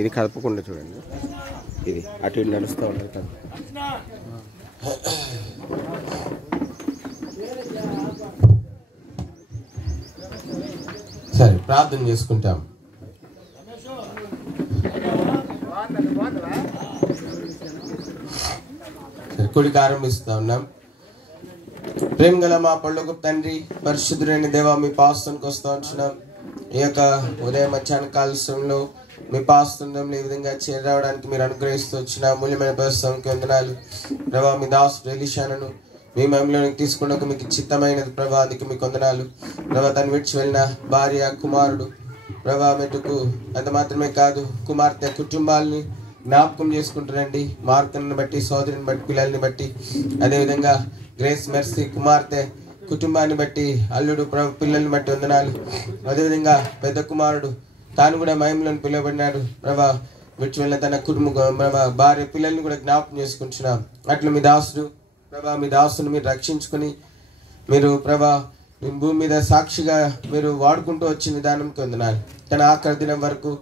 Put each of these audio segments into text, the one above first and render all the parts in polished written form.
ఇది కదపకుండా చూడండి, ఇది అటు ఇటు నడుస్తూ ఉండదు కదా. సరే, ప్రార్థన చేసుకుంటాం. సరే, కుడికి ఆరంభిస్తా ఉన్నాం. ప్రేమ గల మా పరలోకపు తండ్రి, పరిశుద్ధుడైన దేవా, మీ పాస్తానికి వస్తూ ఉంటున్నాం. ఈ యొక్క ఉదయం మధ్యాహ్న కాలంలో మీ పాస్తుందంలో ఈ విధంగా చేరడానికి మీరు అనుగ్రహిస్తూ వచ్చిన మూల్యమైన పరిశ్రమకి వందనాలు ప్రభా. మీ దాసు ఎలీషాను మీ మహిమలోనికి తీసుకున్నాక మీకు చిత్తమైనది ప్రభా, అందుకే మీకు వందనాలు ప్రభా. తను విడిచి వెళ్ళిన భార్య, కుమారుడు ప్రభా మెట్టుకు అంత మాత్రమే కాదు, కుమార్తె కుటుంబాలని జ్ఞాపకం చేసుకుంటారండి. మార్కులను బట్టి, సోదరుని బట్టి, పిల్లల్ని బట్టి, అదేవిధంగా గ్రేస్ మెర్సీ కుమార్తె కుటుంబాన్ని బట్టి, అల్లుడు పిల్లల్ని బట్టి వందనాలు. అదేవిధంగా పెద్ద కుమారుడు తాను కూడా మహిమలను పిలువబడినాడు ప్రభా. విడిచి వెళ్ళిన తన కుటుంబం ప్రభా, భార్య, పిల్లల్ని కూడా జ్ఞాపకం చేసుకుంటున్నాం. అట్లా మీ దాసుడు ప్రభా, మీ దాసును మీరు రక్షించుకొని మీరు ప్రభా భూమి మీద సాక్షిగా మీరు వాడుకుంటూ వచ్చిన విధానంకి వందనాలు. తన ఆఖరి దినం వరకు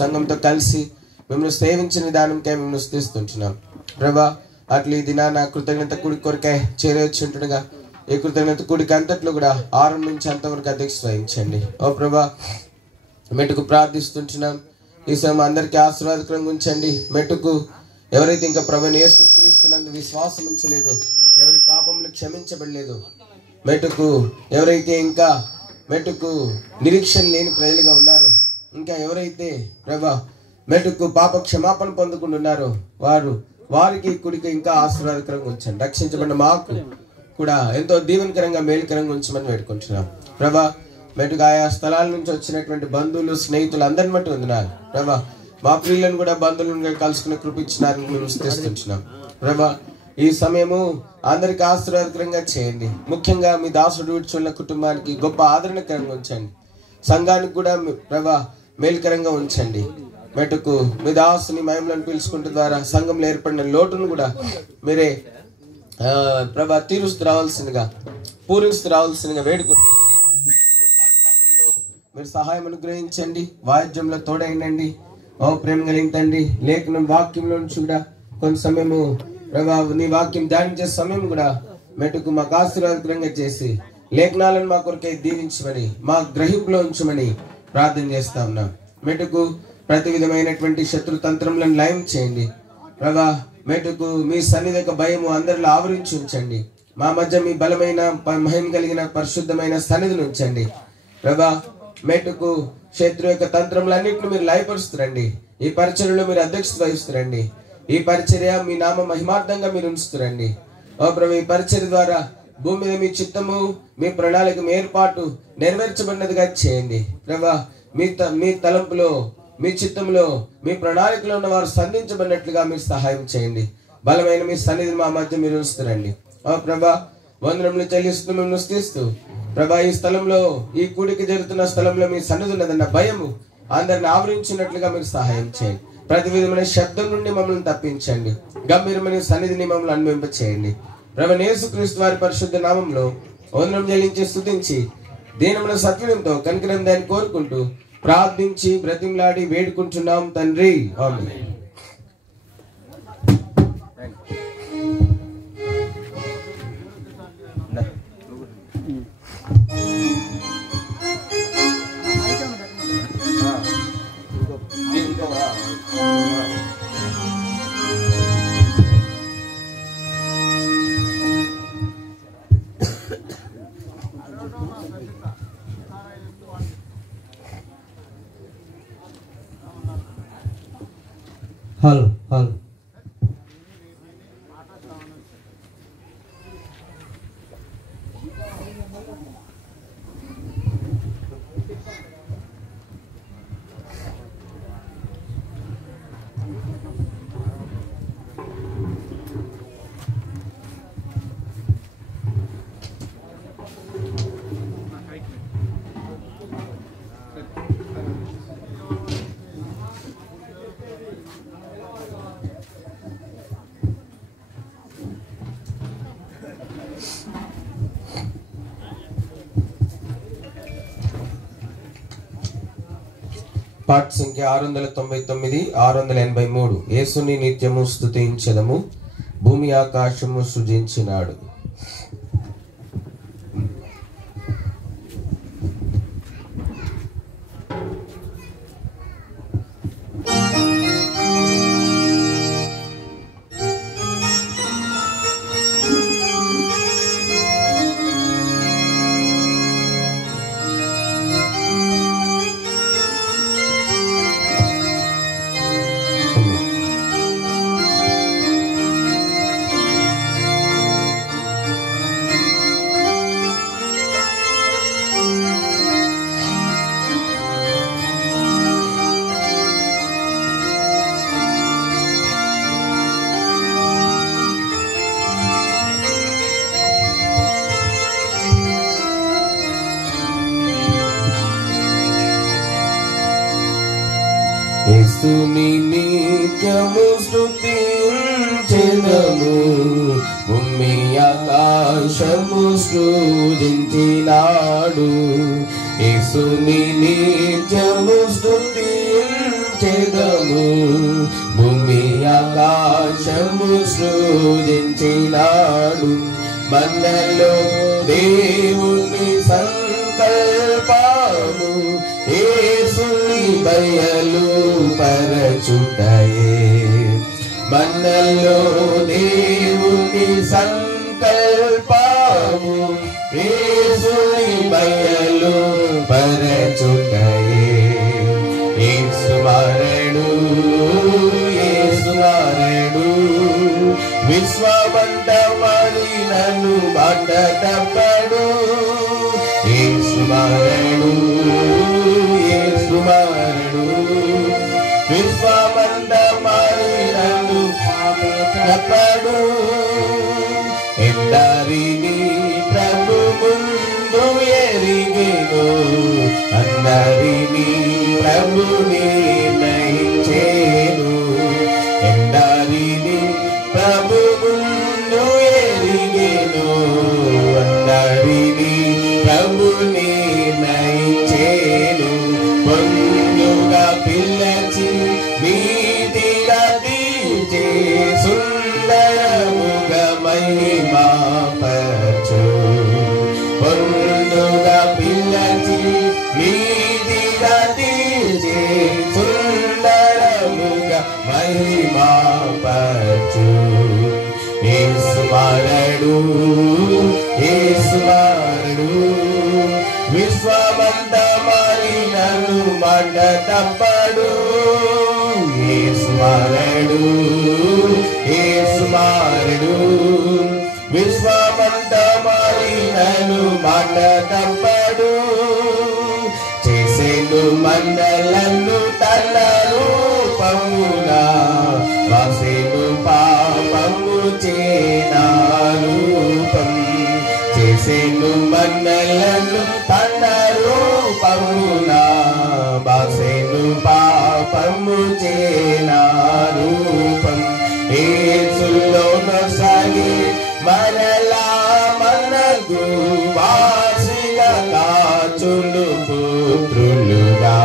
సంఘంతో కలిసి మిమ్మల్ని సేవించిన విధానంకే మిమ్మల్ని స్తుతిస్తుంటున్నాం ప్రభా. అట్లా ఈ దినాన కృతజ్ఞత కూడి కొరకే చేరవచ్చుంటుండగా ఈ కృతజ్ఞత కూడికి అంతట్లో కూడా ఆరంభం నుంచి అంతవరకు అధ్యక్షత వహించండి. ఓ ప్రభా, మెట్టుకు ప్రార్థిస్తుంటున్నాం. ఈ సమయం అందరికీ ఆశీర్వాదకరంగా ఉంచండి. మెట్టుకు ఎవరైతే ఇంకా ప్రభువైన యేసుక్రీస్తునందు విశ్వాసం ఉంచలేదో, ఎవరి పాపములు క్షమించబడలేదు, మెట్టుకు ఎవరైతే ఇంకా మెట్టుకు నిరీక్షణ లేని ప్రజలుగా ఉన్నారో, ఇంకా ఎవరైతే ప్రభా మెట్టుకు పాప క్షమాపణ పొందకుండా ఉన్నారో వారికి కుడికి ఇంకా ఆశీర్వాదకరంగా ఉంచండి. రక్షించబడిన మాకు కూడా ఎంతో దీవెనకరంగా మేలుకరంగా ఉంచమని వేడుకుంటున్నాం ప్రభా. మెట్టుకు ఆయా స్థలాల నుంచి వచ్చినటువంటి బంధువులు, స్నేహితులు అందరిని బట్టి వందనాలు ప్రభా. మా ప్రియులను కూడా బంధువులను కలుసుకుని కృపించినారని మేము స్తుతిస్తున్నాం ప్రభా. ఈ సమయము అందరికి ఆశీర్వాదకరంగా చేయండి. ముఖ్యంగా మీ దాసుడు విడిచున్న కుటుంబానికి గొప్ప ఆదరణకరంగా ఉంచండి. సంఘానికి కూడా ప్రభా మేలుకరంగా ఉంచండి. మెట్టుకు మీ దాసుని మహిమలను పిలుచుకుంటూ ద్వారా సంఘంలో ఏర్పడిన లోటును కూడా మీరే ప్రభా పూరిస్తూ రావాల్సిందిగా వేడుకుంటూ మీరు సహాయం అనుగ్రహించండి. వాయిద్యంలో తోడైనండి. ఓ ప్రేమ కలిగిందండి. లేఖనం వాక్యంలో నుంచి కూడా కొంత సమయము ప్రభా నీ వాక్యం ధ్యానించే సమయం కూడా మెట్టుకు మాకు ఆశీర్వాదకరంగా చేసి లేఖనాలను మా కొరకై దీవించమని, మా గ్రహింపులో ఉంచమని ప్రార్థన చేస్తా ఉన్నాం. మెట్టుకు ప్రతి విధమైనటువంటి శత్రుతంత్రములను లయం చేయండి ప్రభా. మెట్టుకు మీ సన్నిధిక భయము అందరిలో ఆవరించి ఉంచండి. మా మధ్య మీ బలమైన మహిమ కలిగిన పరిశుద్ధమైన సన్నిధిని ఉంచండి ప్రభా. మెట్టుకు శత్రు యొక్క తంత్రములన్నింటిని మీరు లయపరుస్తురండి. ఈ పరిచర్యలో మీరు అధ్యక్షత వహిస్తురండి. ఈ పరిచర్య మీ నామ మహిమార్థంగా మీరు ఉంచుతురండి. ఓ ప్రభు, ఈ పరిచర్య ద్వారా భూమి మీద మీ చిత్తము, మీ ప్రణాళిక, మీ ఏర్పాటు నెరవేర్చబడినదిగా చేయండి ప్రభా. మీ తలంపులో, మీ చిత్తంలో, మీ ప్రణాళికలో ఉన్న వారు సంధించబడినట్లుగా మీరు సహాయం చేయండి. బలమైన మీ సన్నిధిని మా మధ్య మీరు ఉంచుతురండి. ఓ ప్రభా, వందనములు చెల్లిస్తూ మిమ్మల్ని స్తుతిస్తూ ప్రభా, ఈ స్థలంలో, ఈ కూడికి జరుగుతున్న స్థలంలో మీ సన్నిధి ఉన్నదన్న భయము అందరిని ఆవరించినట్లుగా మీరు సహాయం చేయండి. ప్రతి విధమైన శబ్దం నుండి మమ్మల్ని తప్పించండి. గంభీరమైన సన్నిధిని మమ్మల్ని అనుభవింప చేయండి ప్రభు. యేసుక్రీస్తు వారి పరిశుద్ధ నామంలో వందనం చెల్లించి స్తుతించి దీనమున సత్యంతో కనికరం దాన్ని కోరుకుంటూ ప్రార్థించి బ్రతిమలాడి వేడుకుంటున్నాం తండ్రి, ఆమేన్. హలో హలో పాట సంఖ్య 699 683. యేసుని నిత్యము స్తుతించెదము, భూమి ఆకాశము సృజించినాడు. యేసుని నిత్యము స్తుతించెదము, భూమి ఆకాశము సృజించినాడు. యేసుని నిత్యము స్తుతించెదము, భూమి ఆకాశము సృజించినాడు. మనలో దేవుని సంకల్పము యేసుని బయలు పరచుటయే. మనలో దేవుని సంకల్పము యేసుని బయలు పరచుటయే. యేసు మారెడు, యేసు మారెడు, విశ్వమంత మరినను మాట తప్పడు. యేసు మారెడు, యేసు మారెడు, విశ్వమంత మరినను తప్పడు. ఎందరిని ప్రభు ముందు ఎరిగెను, అందరిని ప్రభు నిర్ణయించెను. ఎందరిని ప్రభు ముందు ఎరిగెను, అందరిని ప్రభు నిర్ణయించెను. పొందుగా పిల్లచి నీతిగా తీర్చే, సుందరముగా మహిమపరచు. పొందుగా పిల్లచి నీతిగా తీర్చే, సుందరముగా మహిమపరచు. యేసు మారడు, యేసు మారడు, విశ్వమంత మారినను మాట తప్పడు. యేసు మారడు, యేసు మారడు, విశ్వమంత మారినను మాట తప్పడు. చేసెను మండలను తన రూపమునా, వాసెను పాపము చేనా రూపం. చేసెను మండలను తన రూపమునా, వాసెను పాపము చేనా రూపం. యేసులో నొసగి మరలా మనకు వాసిగా కాచును పుత్రులుగా.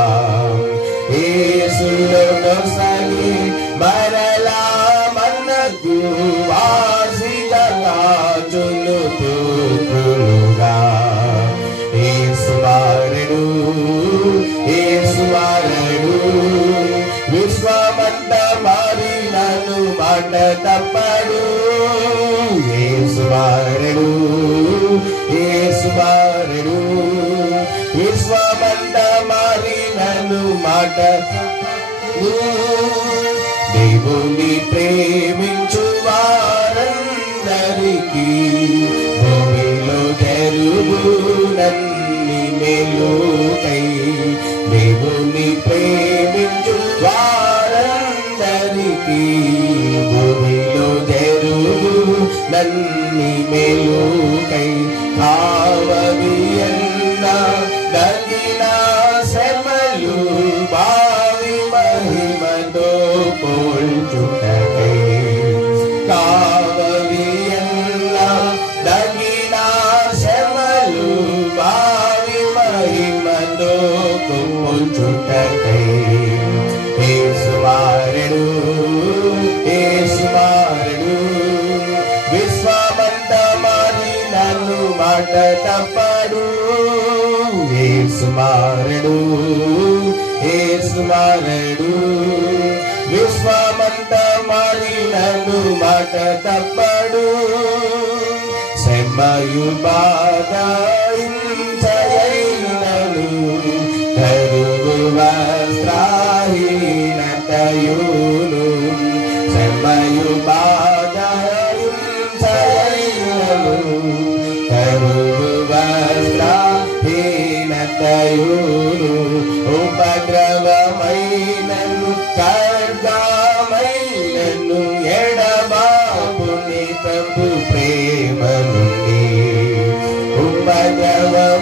యేసులో నొసగి మరలా మనకు వాసిగా కాచును పుత్రులుగా. యేసు మారెడు, యేసు మారెడు, విశ్వమంత మారినను మాట తప్పడు. యేసు మారెడు, యేసు మారెడు, విశ్వమంత మారినను మాట. దేవుని ప్రేమించు వారందరికీ భూమిలో జరుగునన్ని మేలుకై. దేవుని ప్రేమించు వారందరికీ భూమిలో జరుగునన్ని మేలుకై. కావలియన్న దగిన శ్రమలు భావి మహిమతో పోల్చుటకై. కావలియన్న దగిన శ్రమలు భావి మహిమతో పోల్చుటకై. ఏసుమారెడు ఏసుమారెడు విశ్వమంతా మారినను మాట తప్పడు సెమ్మయు బాధయించయైనను కరువు వస్త్రహీనతయును సెమ్మయు బాధయించయైనను కరువు వస్త్రహీనతయును ఉపద్రవమైనను ఖడ్గమైనను ఎడబాపుని ప్రభు ప్రేమ నుండి ఉపద్రవమైనను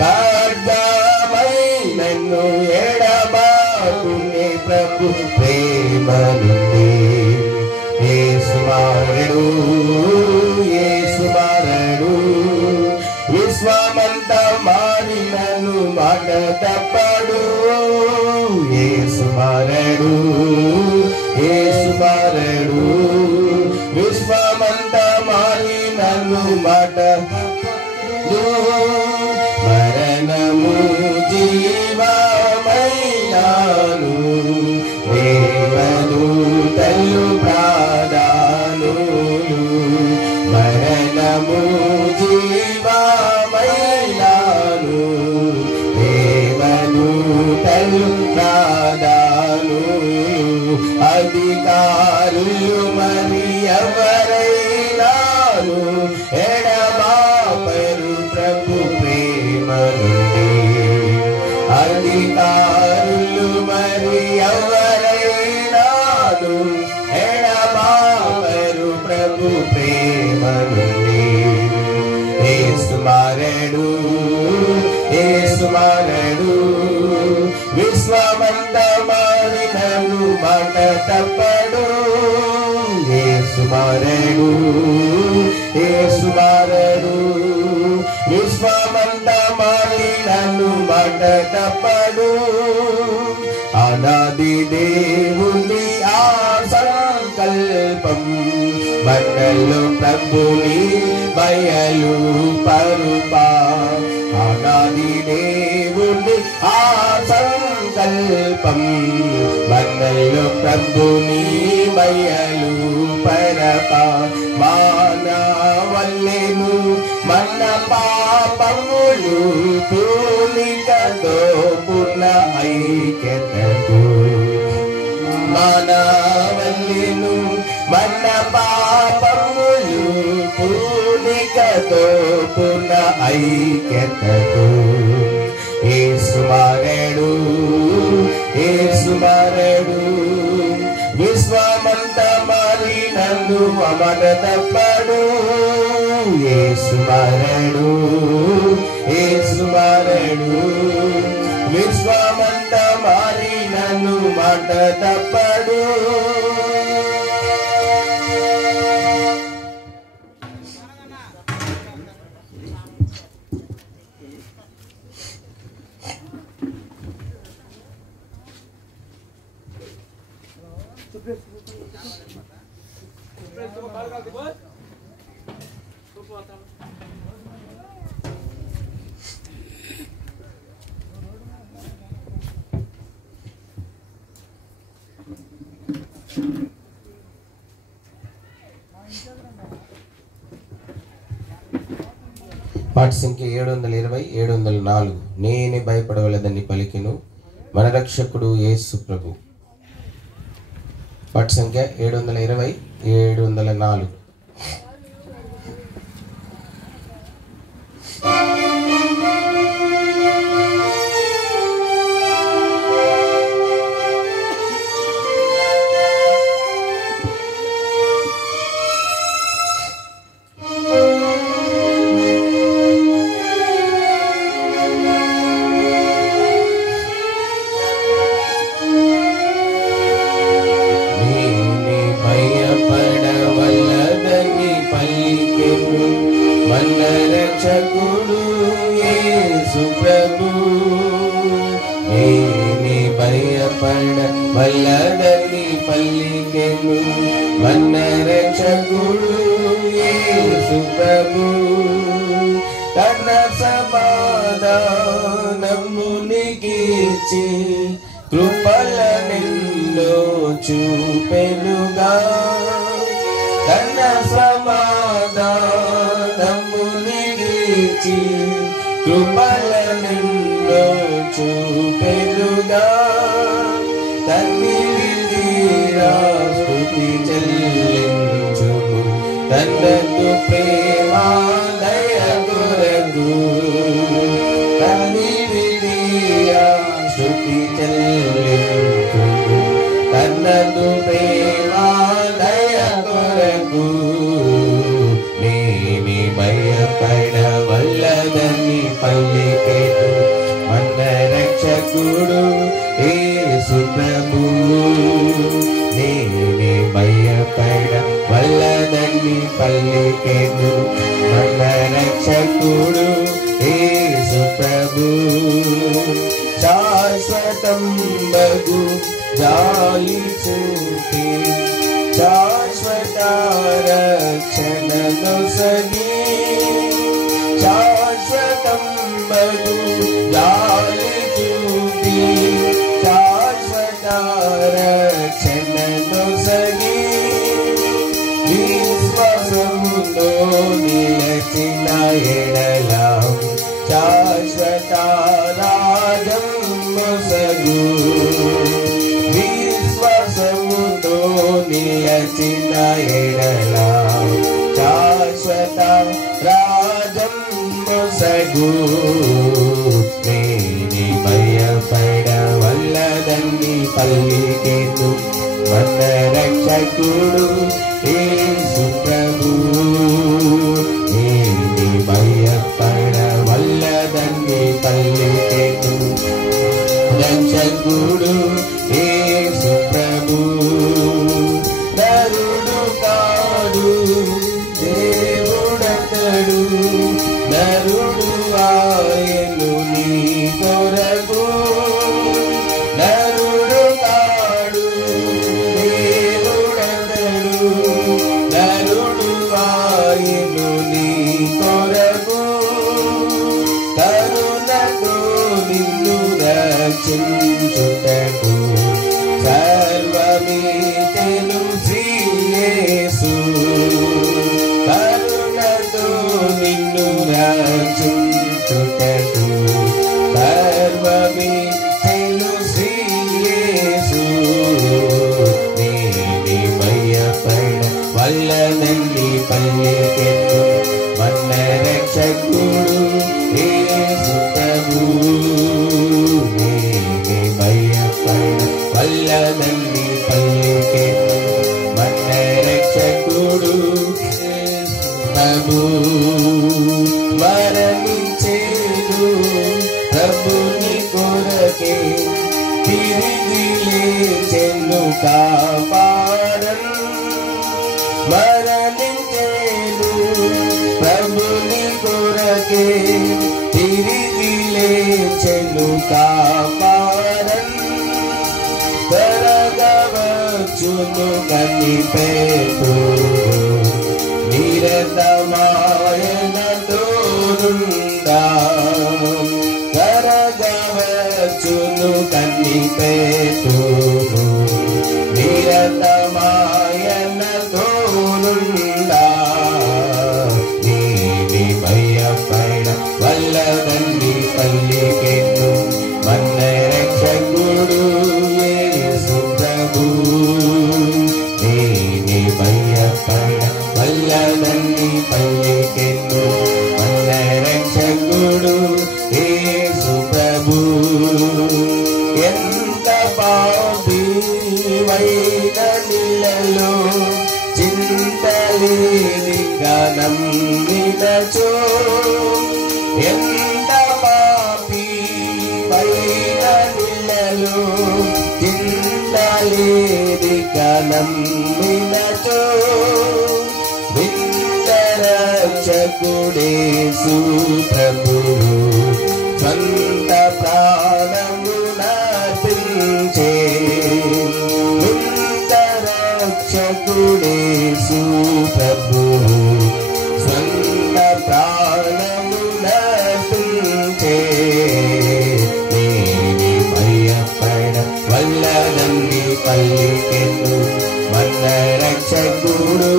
ఖడ్గమైనను ఎడబాపుని ప్రభు ప్రేమ నుండి యేసుమారెడు యేసుమారెడు విశ్వమంతా మారినను మాట తప్పడు యేసుమారెడు యేసుమారెడు విశ్వమంతా మారినను మాట తప్పడు మరణము జీవమైనాను దేవదూతలు ప్రాదాను మరణము జీవమైనాను దేవదూతలు ప్రాదాను అధికారులు మరి ఎవరైనాను ఎడబాపరు ప్రభు ప్రేమ నుండి అధికారులు మరి ఎవరైనాను ఎడబాపరు ప్రభు ప్రేమ నుండి యేసుమారెడు యేసుమారెడు విశ్వమంతా మారినను మాట తప్పడు యేసుమారెడు యేసుమారెడు విశ్వమంతా మారినను మాట తప్పడు అనాది దేవుని ఆ సంకల్పం మనలో ప్రభుని బయలు పరుపా అనాది దేవుని ఆ సంకల్పం మనలో ప్రభుని బయలు పరప మానవల్లెను మన పాపములు తూలికతో పున ఐక్యతకు మానవల్లెను మన పాపములు తూలికతో పున ఐక్యతకు యేసుమారెడు యేసుమారెడు విశ్వమంతా మారినను మాట తప్పడు యేసుమారెడు యేసుమారెడు విశ్వమంతా మారినను మాట తప్పడు పాట సంఖ్య 720 704 నేనే భయపడవలదని పలికెను మన రక్షకుడు యేసు ప్రభు. పాట సంఖ్య 720 704. వల్లదని పలికెను మన రక్షకుడు యేసు ప్రభు. తన సమాధానము నీకిచ్చి కృపలనెన్నో చూపెనుగా. తన సమాధానము నీకిచ్చి కృపలనెన్నో చూపెనుగా. తన్నిధిరా స్తుతి చెల్లించుము తనకు ప్రేమ దయ కొరకు. తన్నిధిరా స్తుతి చెల్లించుము తనకు ప్రేమ దయ కొరకు. నేని భయపడవలదని పలికెను మన రక్షకుడు యేసు ప్రభువు. నేనే భయపడవలదని పలికెను మన రక్షకుడు యేసు ప్రభువు. శాశ్వతం బగు జాలి చూపి శాశ్వత రక్షణను సగి. శాశ్వతం బగు జాలి చూపి శాశ్వత రక్షణను సగి. విశ్వాసముతో నిలచిన ఎడల శాశ్వత రాజము సగు. విశ్వాసముతో నిలచిన ఎడల శాశ్వత రాజము సగు. నేని భయపడవలదని పలికెను మన రక్షకుడు యేసు ప్రభువు. నేని భయపడవలదని పలికెను రక్షకుడు యేసు ప్రభువు. నరుడు కాడు దేవుడతడు నరుడు ఆయను నీ కొరకు. నరుడు కాడు దేవుడతడు నరుడు ఆయను నీ కొరకు. కరుణతో నిన్ను రక్షించుటకు సర్వమీచెను శ్రీ యేసు. కరుణతో నిన్ను రక్షించుటకు సర్వమీచెను శ్రీ యేసు. నేని భయపడవలదని పలికెను మన రక్షకుడు యేసు ప్రభువు. నేని భయపడవలదని పలికెను మన రక్షకుడు యేసు ప్రభువు. మరణించేను ప్రభుని కొరకే తిరిగి లేచెను కాపాడన్. మరణించేను ప్రభుని కొరకే తిరిగి లేచెను కాపాడన్. త్వరగా వచ్చును కనిపెట్టు నిరతమాయనతో నుండా. త్వరగా వచ్చును కనిపెట్టు నిరతమాయనతో నుండా. నేని భయపడవలదని పలికెను మన రక్షకుడు యేసు ప్రభువు. నేని భయపడవలదని పలికెను మన రక్షకుడు యేసు ప్రభువు. ఎంత పాపివైన నీలలో చింతలేనిగా నమ్మినచో. ఎంత పాపివైన నీలలో చింతలేనిగా నమ్మినచో. రక్షకుడేసు ప్రభువు స్వంత ప్రాణమునర్పించే. రక్షకుడేసు ప్రభువు స్వంత ప్రాణమున బల్లదండి పల్లికెను మన రక్షకుడు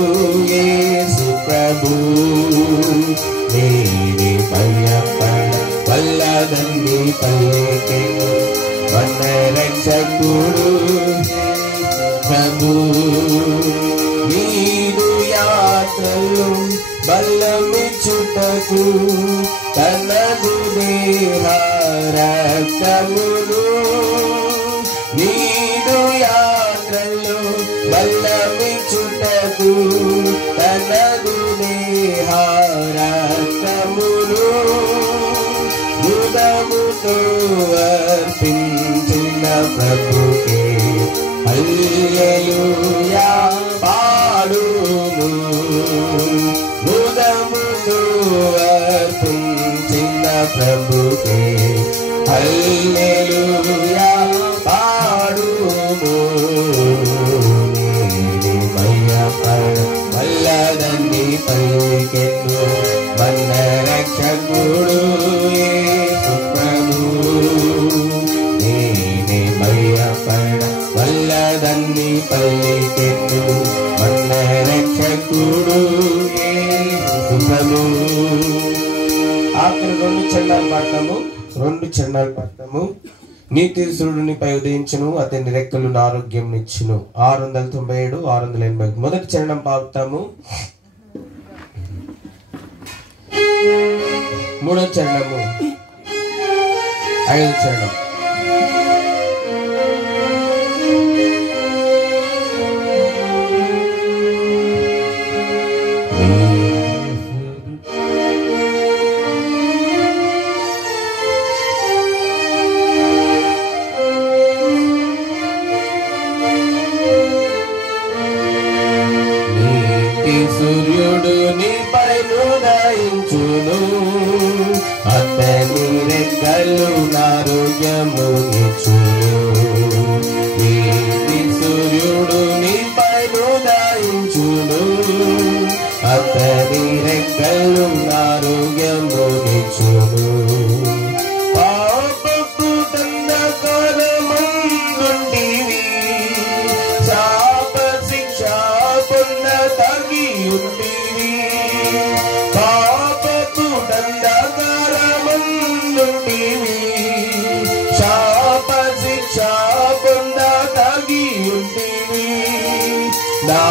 యేసు ప్రభు. నీని భయపడ బల్లదండి పల్లికెను మన రక్షకుడు ప్రభు. నీడు యాత్రలు బలమిచ్చుటకు తనదు దేహ రక్తమును. నీడు యాత్రలు బలమిచ్చుటకు తనదు దేహ రక్తమును. హృదముతో అర్పించిన ప్రభుకే హల్లెలూయా పాడుము. హృదముతో అర్పించిన ప్రభుకే హల్లెలూయా పాడుము. భయపడ బల్లదండి పలికెను మన రక్షకుడు యేసు ప్రభు. నేనే భయపడ బల్లదండి పలికెను మన రక్షకుడు యేసు ప్రభు. ఆఖరి 2 చరణాలు పాడతాము. నీతిశూరునిపై ఉదయించును, అతని రెక్కలు ఆరోగ్యం ఇచ్చును. 697, 680. మొదటి చరణం పాడతాము. 3వ చరణము, 5వ చరణం. సూర్యుడు నీపై ఉదయించును, అతని రెక్కలు ఆరోగ్యమునిచ్చును. సూర్యుడు నీపై ఉదయించును, అతని రెక్కలు ఆరోగ్యమునిచ్చును. పాపపు దండకారమందుండివి, శాప శిక్ష పొందతగియుండివి. పాపపు దండకారమందుండివి, శాప శిక్ష పొందతగియుండివి. నా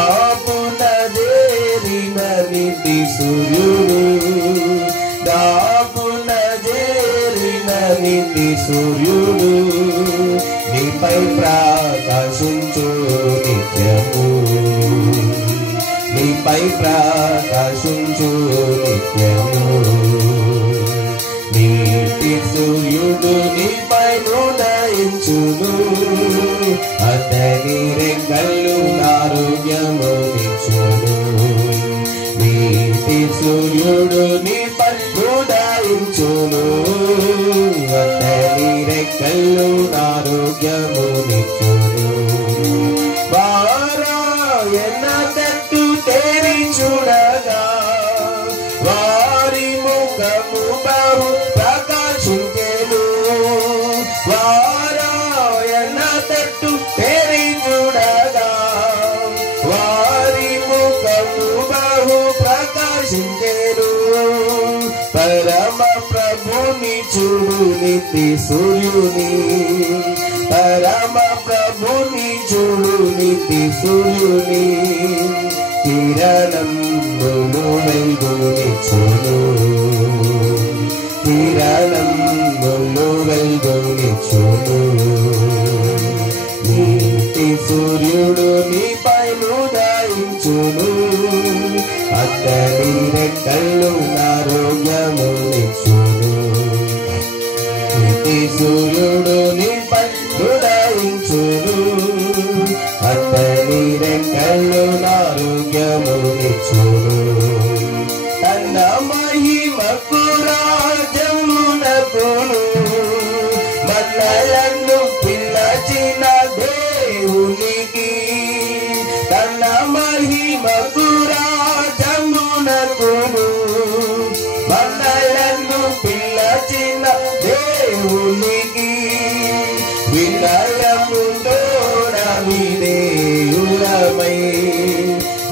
పునజేరిన నిధి సూర్యుడు, నా పునజేరిన నిధి సూర్యుడు నీపై ప్రకాశించు నిత్యము, నీపై ప్రకాశించు నిత్యము. నీతి సూర్యుడు నీపై ఉదయించును, అతని రెక్కలు ఆరోగ్యమునిచ్చును. నీతి సూర్యుడు నీపై ఉదయించును, అతని రెక్కలు ఆరోగ్యమునిచ్చును. వారాయన తట్టు తేరి చూడగా వారి ముఖము బహు ప్రకాశించెను. వారాయన తట్టు తేరి చూడగా వారి ముఖము బహు ప్రకాశించెను. పరమ ప్రభుని చూడు నిత్య సూర్యుని, పరమ ప్రభుని చూడు నిత్య సూర్యుని. కిరణములు వెలుగునిచ్చును, కిరణములు వెలుగునిచ్చును. నీతి సూర్యుడు నీపై ఉదయించును, అతని రెక్కలు ఆరోగ్యమునిచ్చును. నీతి సూర్యుడు నీపై ఉదయించును, అతని రెక్కలు ఆరోగ్యమునిచ్చును. తన మహిమకు రాజమునకును మనలను పిలచిన దేవునికి, తన మహిమకు రాజమునకును మనలను పిలచిన దేవునికి. వినయముతో విధేయులమై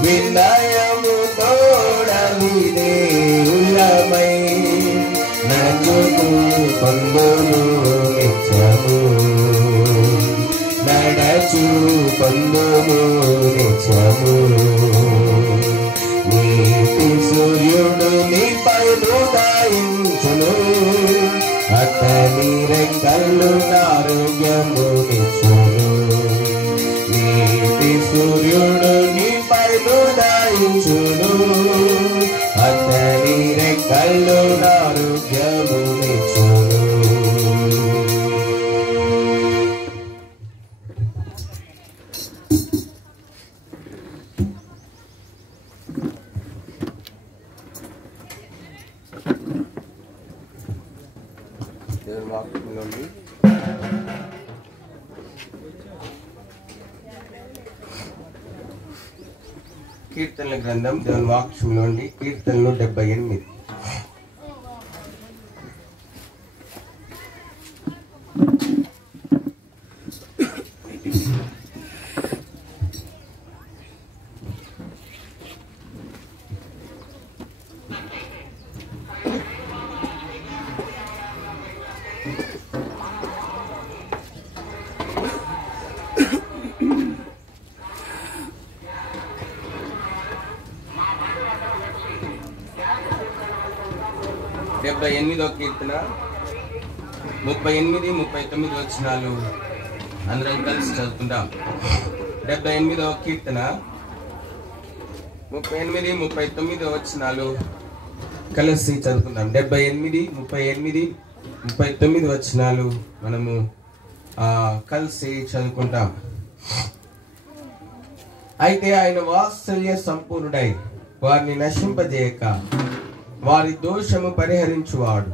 వినయము తోడ విధేయులమై నడుచు పొందును నిత్యము నడచు పొందును నిత్యము నీతి సూర్యుడు నీపై ఉదయించును అతని రెక్కలు ఆరోగ్యము నిచ్చును నీతి సూర్యుడు నీపై ఉదయించును అతని రెక్కలు ఆరోగ్యము నిచ్చును. దేవుని వాక్యంలోని కీర్తనల గ్రంథం దేవుని వాక్యంలోని కీర్తనలు 78. కీర్తన 38, 39 వచనాలు అందరం కలిసి చదువుకుందాం. 78వ కీర్తన 38, 39 వచనాలు కలిసి చదువుకుందాం. 78, 38, 39 వచనాలు మనము కలిసి చదువుకుంటాం. అయితే ఆయన వాత్సల్య సంపూర్ణుడై వారిని నశింపజేయక వారి దోషము పరిహరించువాడు,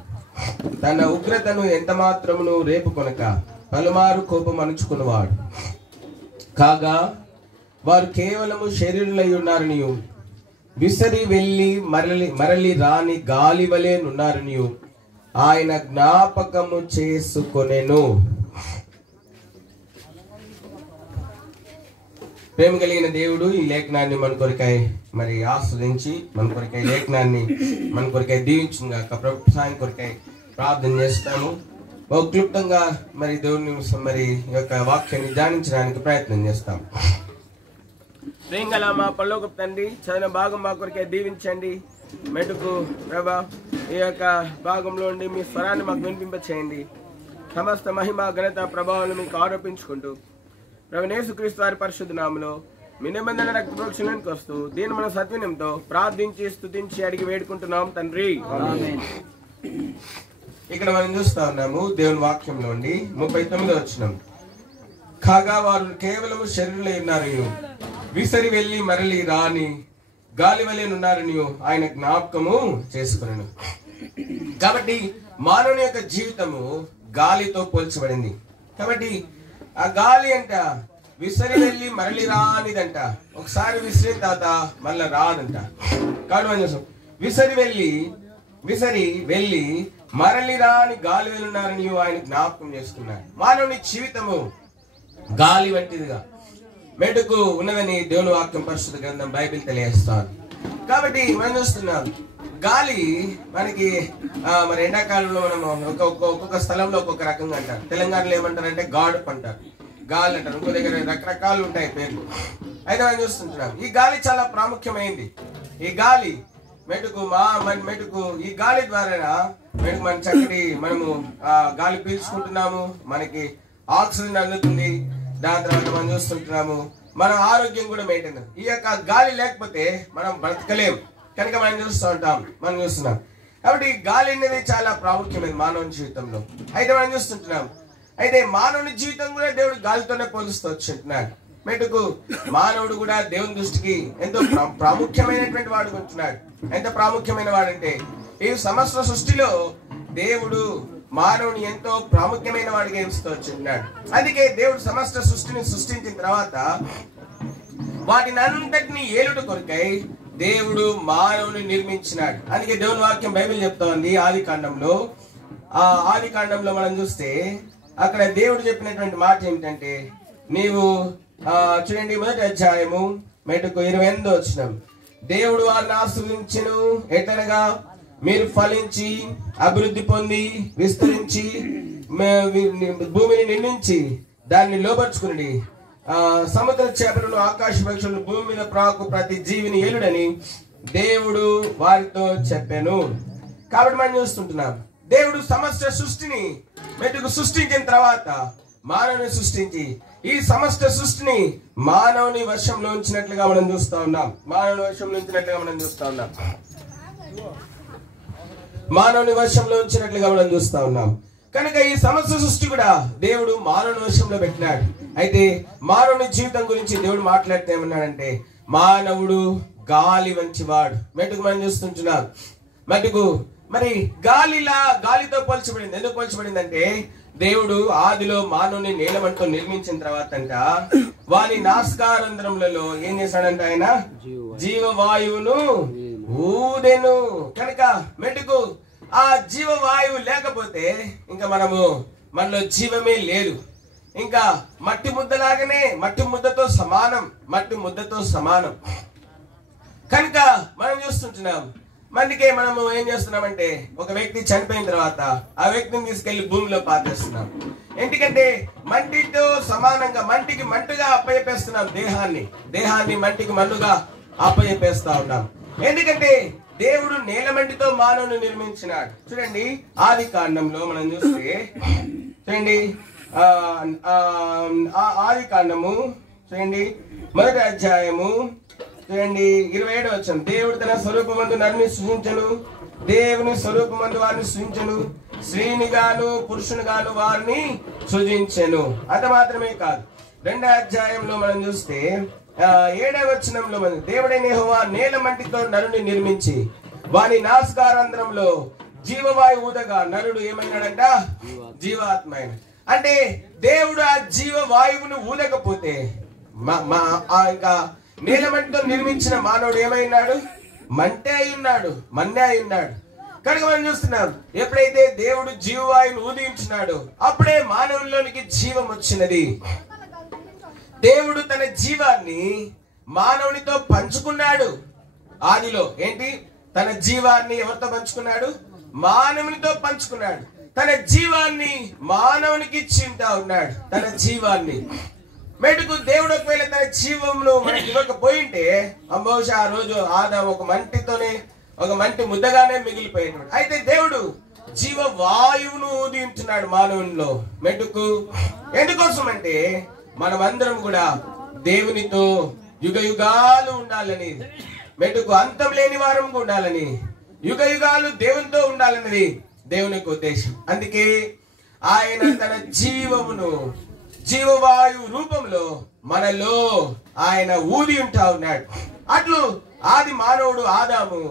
తన ఉగ్రతను ఎంత మాత్రమును రేపుకొనక పలుమారు కోపం అణుచుకున్నవాడు. కాగా వారు కేవలము శరీరులై ఉన్నారనియు విసరి వెళ్ళి మరలి రాని గాలి వలె నున్నారనియు ఆయన జ్ఞాపకము చేసుకొనెను. ప్రేమ కలిగిన దేవుడు ఈ లేఖనాన్ని మన కొరకై మరి ఆస్వాదించి మన కొరకై లేఖనాన్ని మన కొరకై దీవించుగాక. ప్రభు సాయం కొరకై ప్రార్థన చేస్తాము. ఒక క్లుప్తంగా మరి దేవుని మరి యొక్క వాక్యాన్ని ధ్యానించడానికి ప్రయత్నం చేస్తాం. ప్రేమ గల మా పరలోకపు తండ్రి, చదివిన భాగం మా కొరకై దీవించండి. మెటుకు ప్రభా ఈ యొక్క భాగంలో ఉండి మీ స్వరాన్ని మాకు వినిపింప చేయండి. సమస్త మహిమ ఘనత ప్రభావాలను మీకు ఆరోపించుకుంటూ యేసుక్రీస్తు వారి పరిశుద్ధ నామములో మీ నిబంధన రక్త ప్రోక్షణానికి వస్తూ దీని మన సత్వినంతో ప్రార్థించి స్తుతించి అడిగి వేడుకుంటున్నాం తండ్రి. ఇక్కడ మనం చూస్తా ఉన్నాము దేవుని వాక్యంలో ఉండి 39వ వచనం. కాగా వారు కేవలము శరీరులై ఉన్నారనియు విసరి వెళ్ళి మరలి రాని గాలి వలె ఉన్నారనియు ఆయన జ్ఞాపకము చేసుకున్నాను. కాబట్టి మానవుని యొక్క జీవితము గాలితో పోల్చబడింది. కాబట్టి ఆ గాలి అంట విసరి వెళ్ళి మరలి రానిదంట. ఒకసారి విసిరిన తర్వాత మళ్ళీ రాదంట. కాబట్టి విసరి వెళ్ళి మరలి రాని గాలి వెళ్ళున్నారని ఆయన జ్ఞాపకం చేసుకున్నాడు. మానవుని జీవితము గాలి వంటిదిగా మెటుకు ఉన్నదని దేవుని వాక్యం పరిశుద్ధ గ్రంథం బైబిల్ తెలియజేస్తాను. కాబట్టి మనం చూస్తున్నాం గాలి మనకి మరి ఎండాకాలంలో మనం ఒక్కొక్క స్థలంలో ఒక్కొక్క రకంగా అంటారు. తెలంగాణలో ఏమంటారంటే గాడుపు అంటారు, గాలి అంటారు. ఇంకో దగ్గర రకరకాలు ఉంటాయి పేర్లు. అయితే మనం చూస్తుంటున్నాం ఈ గాలి చాలా ప్రాముఖ్యమైంది. ఈ గాలి మెటుకు ఈ గాలి ద్వారా మెటుకు మన చక్కటి మనము గాలి పీల్చుకుంటున్నాము, మనకి ఆక్సిజన్ అందుతుంది. దాని తర్వాత మనం చూస్తుంటున్నాము మన ఆరోగ్యం కూడా మెయింటైన్. ఈ యొక్క గాలి లేకపోతే మనం బ్రతకలేము. కనుక మనం చూస్తున్నాం. కాబట్టి గాలి అనేది చాలా ప్రాముఖ్యమైనది మానవుని జీవితంలో. అయితే మనం చూస్తుంటున్నాం. అయితే మానవుని జీవితం కూడా దేవుడు గాలితోనే పోలుస్తూ వచ్చింటున్నాడు. మెటుకు మానవుడు కూడా దేవుని దృష్టికి ఎంతో ప్రాముఖ్యమైనటువంటి వాడు ఉంటున్నాడు. ఎంత ప్రాముఖ్యమైన వాడంటే ఈ సమస్త సృష్టిలో దేవుడు మానవుని ఎంతో ప్రాముఖ్యమైన వాడిగా ఎంచుతూ వచ్చింటున్నాడు. అందుకే దేవుడు సమస్త సృష్టిని సృష్టించిన తర్వాత వాటిని అంతటిని ఏలుట కొరకై దేవుడు మానవుని నిర్మించినాడు. అందుకే దేవుని వాక్యం బైబిల్ చెప్తా ఉంది ఆది కాండంలో మనం చూస్తే అక్కడ దేవుడు చెప్పినటువంటి మాట ఏమిటంటే నీవు చూడండి, 1వ అధ్యాయము మెటుకు 28వ వచనం. దేవుడు వారిని ఆశీర్వదించెను ఎట్లనగా, మీరు ఫలించి అభివృద్ధి పొంది విస్తరించి భూమిని నిండించి దాన్ని లోపరుచుకుని సముద్ర చేపలను ఆకాశ పక్షులను భూమి మీద ప్రాకు ప్రతి జీవిని ఏలుడని దేవుడు వారితో చెప్పాను. కాబట్టి మనం చూస్తుంటున్నాం, దేవుడు సమస్త సృష్టిని మెట్టుకు సృష్టించిన తర్వాత మానవుని సృష్టించి ఈ సమస్త సృష్టిని మానవుని వశంలో ఉంచినట్లుగా మనం చూస్తా ఉన్నాం. మానవుని వశంలో ఉంచినట్లుగా మనం చూస్తా ఉన్నాం. మానవుని వశంలో ఉంచినట్లుగా మనం చూస్తా ఉన్నాం. కనుక ఈ సమస్త సృష్టి కూడా దేవుడు మానవుని వశంలో పెట్టినాడు. అయితే మానవుని జీవితం గురించి దేవుడు మాట్లాడితే ఏమన్నాడంటే, మానవుడు గాలి వంచివాడు. మెట్టుకు మనం చూస్తుంటున్నాం. మటుకు మరి గాలితో పోల్చబడింది. ఎందుకు పోల్చబడిందంటే, దేవుడు ఆదిలో మానవుని నీలమంటూ నిర్మించిన తర్వాత అంట వాని నాసికారంధ్రములలో ఏం చేశాడంట, ఆయన జీవవాయువును ఊదెను. కనుక మెట్టుకు ఆ జీవవాయువు లేకపోతే ఇంకా మనలో జీవమే లేదు. ఇంకా మట్టి ముద్దలాగానే, మట్టి ముద్దతో సమానం. కనుక మనం చూస్తుంటున్నాం, అందుకే మనము ఏం చేస్తున్నామంటే, ఒక వ్యక్తి చనిపోయిన తర్వాత ఆ వ్యక్తిని తీసుకెళ్లి భూమిలో పాతేస్తున్నాం. ఎందుకంటే మట్టితో సమానంగా, మంటికి మంటుగా అప్పచెప్పేస్తున్నాం. దేహాన్ని మంటికి మన్నుగా అప్పచెప్పేస్తా ఉన్నాం. ఎందుకంటే దేవుడు నేలమంటితో మానవుని నిర్మించినాడు. చూడండి, ఆది కాండంలో మనం చూస్తే, చూడండి ఆది కాండము చూడండి 1వ అధ్యాయము చూడండి 27వ వచనం. దేవుడు తన స్వరూపమందు నరుని సృజించెను, దేవుని స్వరూపమందు వారిని సృజించెను, స్త్రీని గాను పురుషుని గాను వారిని సృజించెను. అంత మాత్రమే కాదు, 2వ అధ్యాయంలో మనం చూస్తే 7వ వచనంలో దేవుడైన యెహోవా నేల మంటితో నరుని నిర్మించి వాని నాసికారంధ్రంలో జీవవాయువు ఊదగా నరుడు ఏమైనాడంట, జీవాత్మ. అంటే దేవుడు ఆ జీవవాయువును ఊదకపోతే ఇంకా నీలమంటితో నిర్మించిన మానవుడు ఏమైనాడు, మన్నే అయి ఉన్నాడు. కనుక మనం చూస్తున్నాం, ఎప్పుడైతే దేవుడు జీవవాయువును ఊదించినాడు అప్పుడే మానవుల్లోనికి జీవం వచ్చినది. దేవుడు తన జీవాన్ని మానవునితో పంచుకున్నాడు. ఆదిలో ఏంటి, తన జీవాన్ని ఎవరితో పంచుకున్నాడు, మానవునితో పంచుకున్నాడు. తన జీవాన్ని మానవునికి ఇచ్చింటా ఉన్నాడు. తన జీవాన్ని మెటుకు దేవుడు ఒకవేళ తన జీవమును మనకి ఇవ్వకపోయింటే బహుశా ఆ రోజు ఆదాము ఒక మంటి ముద్దగానే మిగిలిపోయినాడు. అయితే దేవుడు జీవవాయువును ఊదింటున్నాడు మానవునిలో. మెటుకు ఎందుకోసం అంటే, మనమందరం కూడా దేవునితో యుగాలు ఉండాలని, మెటుకు అంతం లేని వారం ఉండాలని, యుగాలు దేవునితో ఉండాలన్నది దేవునికి ఉద్దేశం. అందుకే ఆయన తన జీవవాయు రూపంలో మనలో ఆయన ఊది ఉంటా ఉన్నాడు. అట్లు ఆది మానవుడు ఆదాము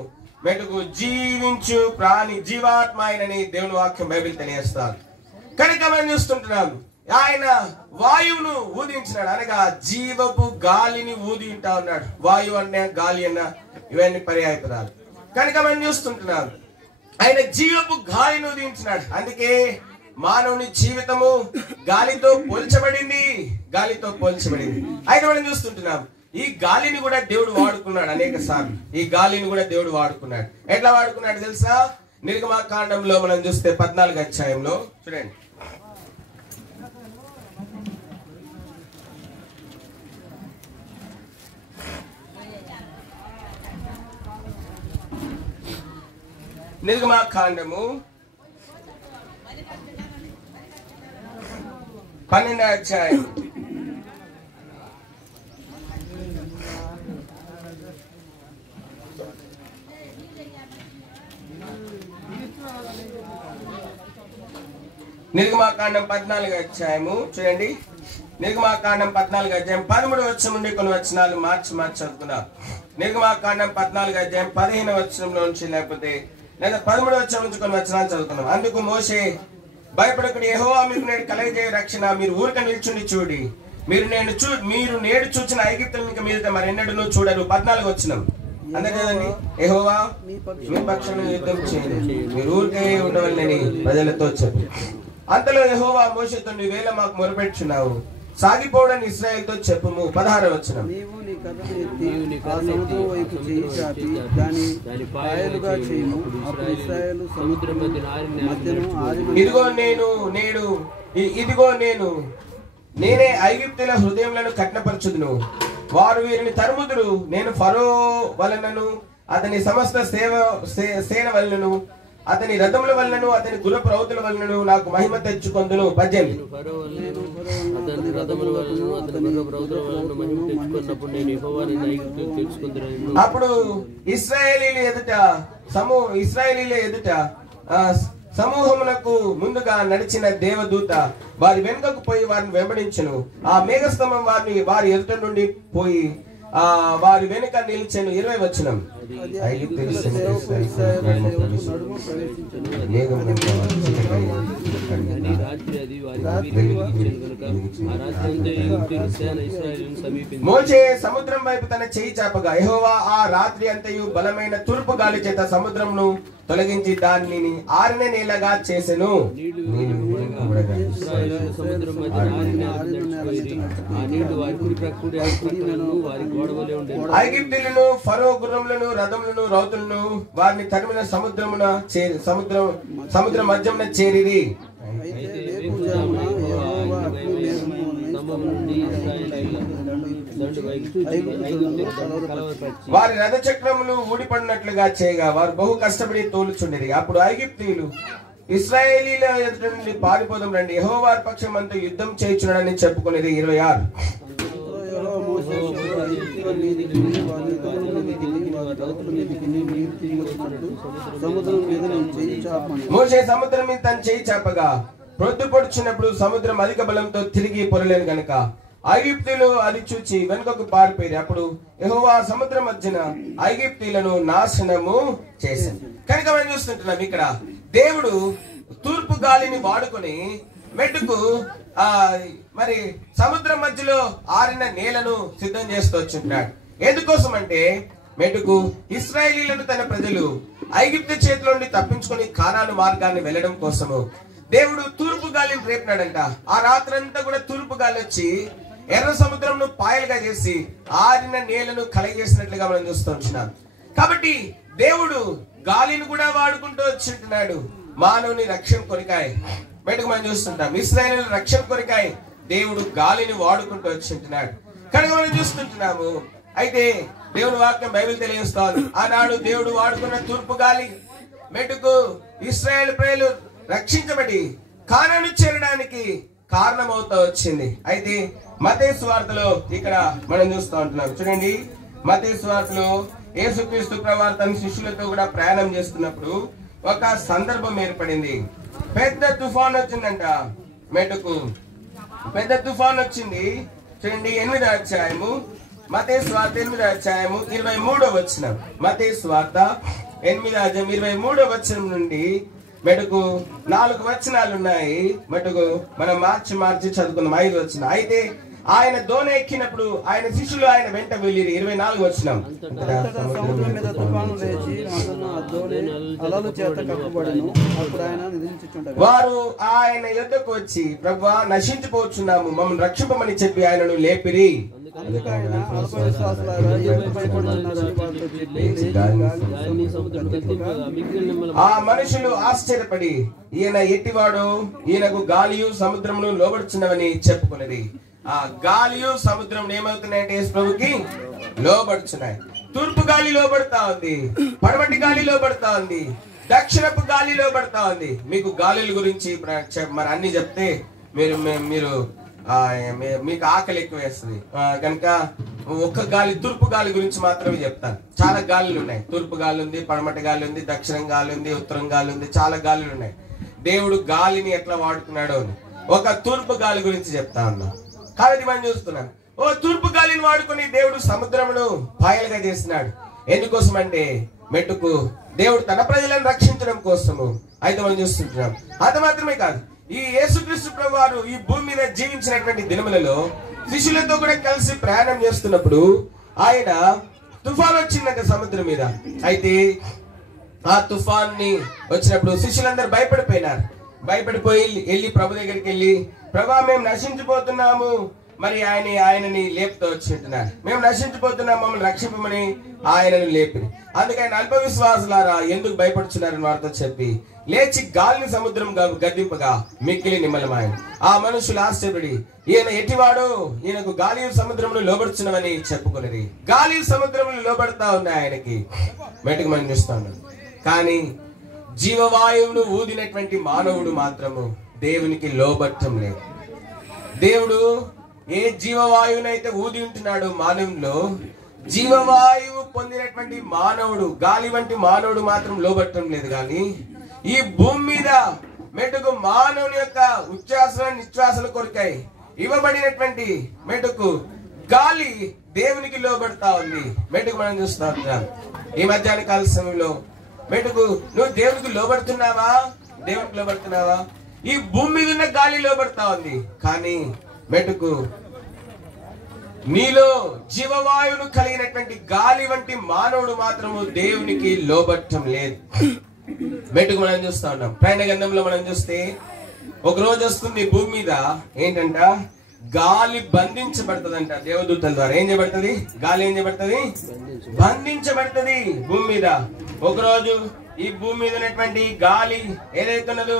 మెటుకు జీవించు ప్రాణి, జీవాత్మ ఆయనని దేవుని వాక్యం బైబిల్ తెలియజేస్తారు. కనుక మనం చూస్తుంటున్నాం, ఆయన వాయువును ఊదించినాడు, అనగా జీవపు గాలిని ఊది ఉంటా ఉన్నాడు. వాయువు అన్న గాలి అన్న ఇవన్నీ పర్యాయ పదాలు. కనుక మనం చూస్తుంటున్నాం, ఆయన జీవపు గాలిని ఊదించినాడు. అందుకే మానవుని జీవితము గాలితో పోల్చబడింది. అయితే మనం చూస్తుంటున్నాం, ఈ గాలిని కూడా దేవుడు వాడుకున్నాడు అనేక సార్లు. ఈ గాలిని కూడా దేవుడు వాడుకున్నాడు. ఎట్లా వాడుకున్నాడు తెలుసా? నిర్గమాకాండంలో మనం చూస్తే 14వ అధ్యాయంలో చూడండి. నిర్గమాకాండము 12వ అధ్యాయం నిర్గమాకాండం 14వ అధ్యాయము చూడండి. నిర్గమాకాండం 14వ అధ్యాయం 13వ వచనం నుండి కొన్ని వచనాలు మార్చి చదువుకున్నాం. నిర్గమాకాండం 14వ అధ్యాయం 15వ వచనంలో నుంచి లేకపోతే 13వ వచనం నుంచి కొన్ని వచనాలు చదువుకున్నాం. అందుకు మోషే, భయపడకుడి, యెహోవా మీకు నేడు కలగజేయ రక్షణ, మీరు ఊరిక నిల్చుండి చూడి, మీరు నేడు చూచిన ఐగుప్తులను ఇక మీదట మరెన్నడూ చూడరు. 14వ వచనం అందరు కదండి. యెహోవా మీ పక్షాన యుద్ధం చేయండి, మీరు ఊరికే ఉండవలనని ప్రజలతో చెప్పి, అంతలో యెహోవా మోషేతో, నీవేళ మాకు మొరపెట్టుచున్నావు, సాగిపోవడని ఇశ్రాయేలుతో చెప్పుము. 16వ వచనం. నీవు నీ కర్రను ఎత్తి ఆ సముద్రం వైపు చేయి చాపి దాని పాయలుగా చేయుము. అప్పుడు ఇశ్రాయేలు సముద్రం మధ్యను ఆరిన ఇదిగో నేనే ఐగుప్తుల హృదయములను కఠినపరచుదును. వారు వీరిని తరుముదురు. నేను ఫరో వలనను అతని సమస్త సేన వలనను అతని రథముల వలనను అతని గుర్రపు రౌతుల వలనను నాకు మహిమ తెచ్చుకొందును. 18. అప్పుడు ఇశ్రాయేలీల ఎదుట సమూహమునకు ముందుగా నడిచిన దేవదూత వారి వెనుకకు పోయి వారిని వెంబడించును. ఆ మేఘస్తంభం వారి ఎదుట నుండి పోయి వారి వెనుక నిలిచెను. 20వ వచనం. మోషే సముద్రం వైపు తన చేయి చాపగా యెహోవా ఆ రాత్రి అంతయు బలమైన తూర్పు గాలి చేత సముద్రమును తొలగించి దానిని ఆరిన నేలగా చేసెను. ఐగుప్తీయులను ఫరో గుర్రములను రథములను రౌతులను వారిని తరిమిన సముద్ర మధ్యమున చేరిరి. వారి రథ చక్రములు ఊడిపడినట్లుగా చేయగా వారు బహు కష్టపడి తోలుచుండిరి. అప్పుడు ఐగుప్తీయులు ఇశ్రాయేలీల ఎదుట నుండి పారిపోదాం రండి, యెహోవా పక్షమంతా యుద్ధం చేయుచున్నాడని చెప్పుకునేది. 26. మోషే సముద్రం మీద తన చేయి చాపగా ప్రొద్దు పొడుచున్నప్పుడు సముద్రం అధిక బలంతో తిరిగి పొరలేను గనుక ఐగుప్తీయులు అది చూచి వెనుకకు పారిపోయి అప్పుడు యెహోవా సముద్రం మధ్యన ఐగుప్తీయులను నాశనము చేసింది. కనుక మనం చూస్తుంటున్నాం ఇక్కడ దేవుడు తూర్పు గాలిని వాడుకొని మెట్టుకు మరి సముద్రం మధ్యలో ఆరిన నేలను సిద్ధం చేస్తూ వచ్చుంటాడు. ఎందుకోసం అంటే మెట్టుకు ఇశ్రాయేలీలను తన ప్రజలు ఐగుప్తు చేతిలో నుండి తప్పించుకొని కానాను మార్గాన్ని వెళ్ళడం కోసము దేవుడు తూర్పు గాలిని రేపినాడంట. ఆ రాత్రంతా కూడా తూర్పు గాలి వచ్చి ఎర్ర సముద్రంను పాయలుగా చేసి ఆరిన నేలను కలగజేసినట్లుగా మనం చూస్తూ వచ్చినాం. కాబట్టి దేవుడు గాలిని కూడా వాడుకుంటూ వచ్చింటున్నాడు మానవుని రక్షణ కొరికాయ. బయటకు మనం చూస్తుంటాం ఇశ్రాయేలు రక్షణ కొరికాయ దేవుడు గాలిని వాడుకుంటూ వచ్చింటున్నాడు. కనుక మనం చూస్తుంటున్నాము. అయితే దేవుని వాక్యం బైబిల్ తెలియజేస్తాను. ఆనాడు దేవుడు వాడుకున్న తూర్పు గాలి మెట్టుకు ఇశ్రాయేలు ప్రజలు రక్షించబడి కానాను చేరడానికి కారణమవుతా వచ్చింది. అయితే మత్తయి సువార్తలో ఇక్కడ మనం చూస్తూ ఉంటున్నాం. చూడండి, మత్తయి సువార్తలో యేసుక్రీస్తు ప్రభువు తన శిష్యులతో కూడా ప్రయాణం చేస్తున్నప్పుడు ఒక సందర్భం ఏర్పడింది. పెద్ద తుఫాన్ వచ్చిందంట. మెట్టుకు పెద్ద తుఫాన్ వచ్చింది. చూడండి, 8వ అధ్యాయము మత్తయి సువార్త 8వ అధ్యాయము 23వ వచనం. మత్తయి సువార్త 8వ అధ్యాయం 23వ వచనం నుండి మెటుకు 4 వచనాలు ఉన్నాయి. మటుకు మనం మార్చి చదువుకున్నాం 5 వచనం. అయితే ఆయన దోణ ఎక్కినప్పుడు ఆయన శిష్యులు ఆయన వెంట వెళ్ళిరి. 24 వచనం. సముద్రం మీద తుఫాను లేచి అలల చేత కప్పబడెను. అప్పుడు ఆయన నిద్రించుచుండగా వారు ఆయన యొద్దకు వచ్చి ప్రభువా నశించిపోతున్నాము, మమ్మల్ని రక్షింపమని చెప్పి ఆయనను లేపిరి. ఆ మనుషులు ఆశ్చర్యపడి ఈయన ఎట్టివాడు, ఈయనకు గాలియు సముద్రమును లోబడుచున్నవని చెప్పుకున్నది. ఆ గాలియు సముద్రం ఏమవుతున్నాయంటే యేసు ప్రభుకి లోబడుచున్నాయి. తూర్పు గాలి లోబడతా ఉంది, పడమటి గాలి లోబడతా ఉంది, దక్షిణపు గాలి లోబడతా ఉంది. మీకు గాలుల గురించి మరి అన్ని చెప్తే మీరు మీకు ఆకలి ఎక్కువ వేస్తుంది కనుక ఒక్క గాలి తూర్పు గాలి గురించి మాత్రమే చెప్తాను. చాలా గాలులు ఉన్నాయి. తూర్పు గాలి ఉంది, పడమటి గాలి ఉంది, దక్షిణం గాలి ఉంది, ఉత్తరం గాలి ఉంది, చాలా గాలులు ఉన్నాయి. దేవుడు గాలిని ఎట్లా వాడుకున్నాడో ఒక తూర్పు గాలి గురించి చెప్తా ఉన్నా. కాబట్టి మనం చూస్తున్నాం, ఓ తూర్పు గాలిని వాడుకుని దేవుడు సముద్రమును పాయలుగా చేసినాడు. ఎందుకోసం అంటే మెట్టుకు దేవుడు తన ప్రజలను రక్షించడం కోసము. అయితే మనం చూస్తుంటున్నాం. అది మాత్రమే కాదు, ఈ యేసుక్రీస్తు ప్రభువారు ఈ భూమి మీద జీవించినటువంటి దినములలో శిష్యులతో కూడా కలిసి ప్రయాణం చేస్తున్నప్పుడు ఆయన తుఫాన్ వచ్చిందంట సముద్రం మీద. అయితే ఆ తుఫాన్ ని వచ్చినప్పుడు శిష్యులందరూ భయపడిపోయినారు. భయపడిపోయి వెళ్ళి ప్రభు దగ్గరికి వెళ్ళి, ప్రభా మేము నశించిపోతున్నాము, మరి ఆయనని లేపుతూ వచ్చింటున్నారు. మేము నశించిపోతున్నాం, మమ్మల్ని రక్షింపమని ఆయనను లేపి. అందుకే ఆయన అల్ప విశ్వాసులారా ఎందుకు భయపడుచున్నారని వారితో చెప్పి లేచి గాలిని సముద్రం గద్దింపగా మిక్కిలి నిమ్మలమాయను. ఆ మనుషులు ఆశ్చర్యపడి ఈయన ఎటివాడు, ఈయనకు గాలి సముద్రమును లోబడుచున్నవని చెప్పుకున్నది. గాలి సముద్రములు లోబడతా ఉన్నాయి ఆయనకి, మెట్టుకు మనం చూస్తా ఉన్నాం. కానీ జీవవాయువును ఊదినటువంటి మానవుడు మాత్రము దేవునికి లోబట్టం లేదు. దేవుడు ఏ జీవవాయువునైతే ఊది ఉంటున్నాడు మానవులో, జీవవాయువు పొందినటువంటి మానవుడు, గాలి వంటి మానవుడు మాత్రం లోబట్టం లేదు. కానీ ఈ భూమి మీద మెటుకు మానవుని యొక్క ఉచ్ఛ్వాస నిశ్వాసల కొరకై ఇవ్వబడినటువంటి మెటుకు గాలి దేవునికి లోబడతా ఉంది. మెటుకు మనం చూస్తా ఉన్నాం ఈ మధ్యాహ్న కాల సమయంలో. మెటుకు నువ్వు దేవునికి లోబడుతున్నావా? దేవునికి లోబడుతున్నావా? ఈ భూమి మీద ఉన్న గాలి లోబడతా ఉంది. కానీ మెటుకు నీలో జీవవాయువును కలిగినటువంటి గాలి వంటి మానవుడు మాత్రము దేవునికి లోబట్టం లేదు. మెట్టుకు మనం చూస్తా ఉన్నాం. ప్రయాణ గ్రంథంలో మనం చూస్తే ఒక రోజు వస్తుంది భూమి మీద, ఏంటంట, గాలి బంధించబడుతుందంట దేవదూతల ద్వారా. ఏం చేయబడుతుంది? గాలి ఏం చేయబడుతుంది? బంధించబడుతుంది భూమి మీద. ఒకరోజు ఈ భూమి మీద ఉన్నటువంటి గాలి ఏదైతున్నదో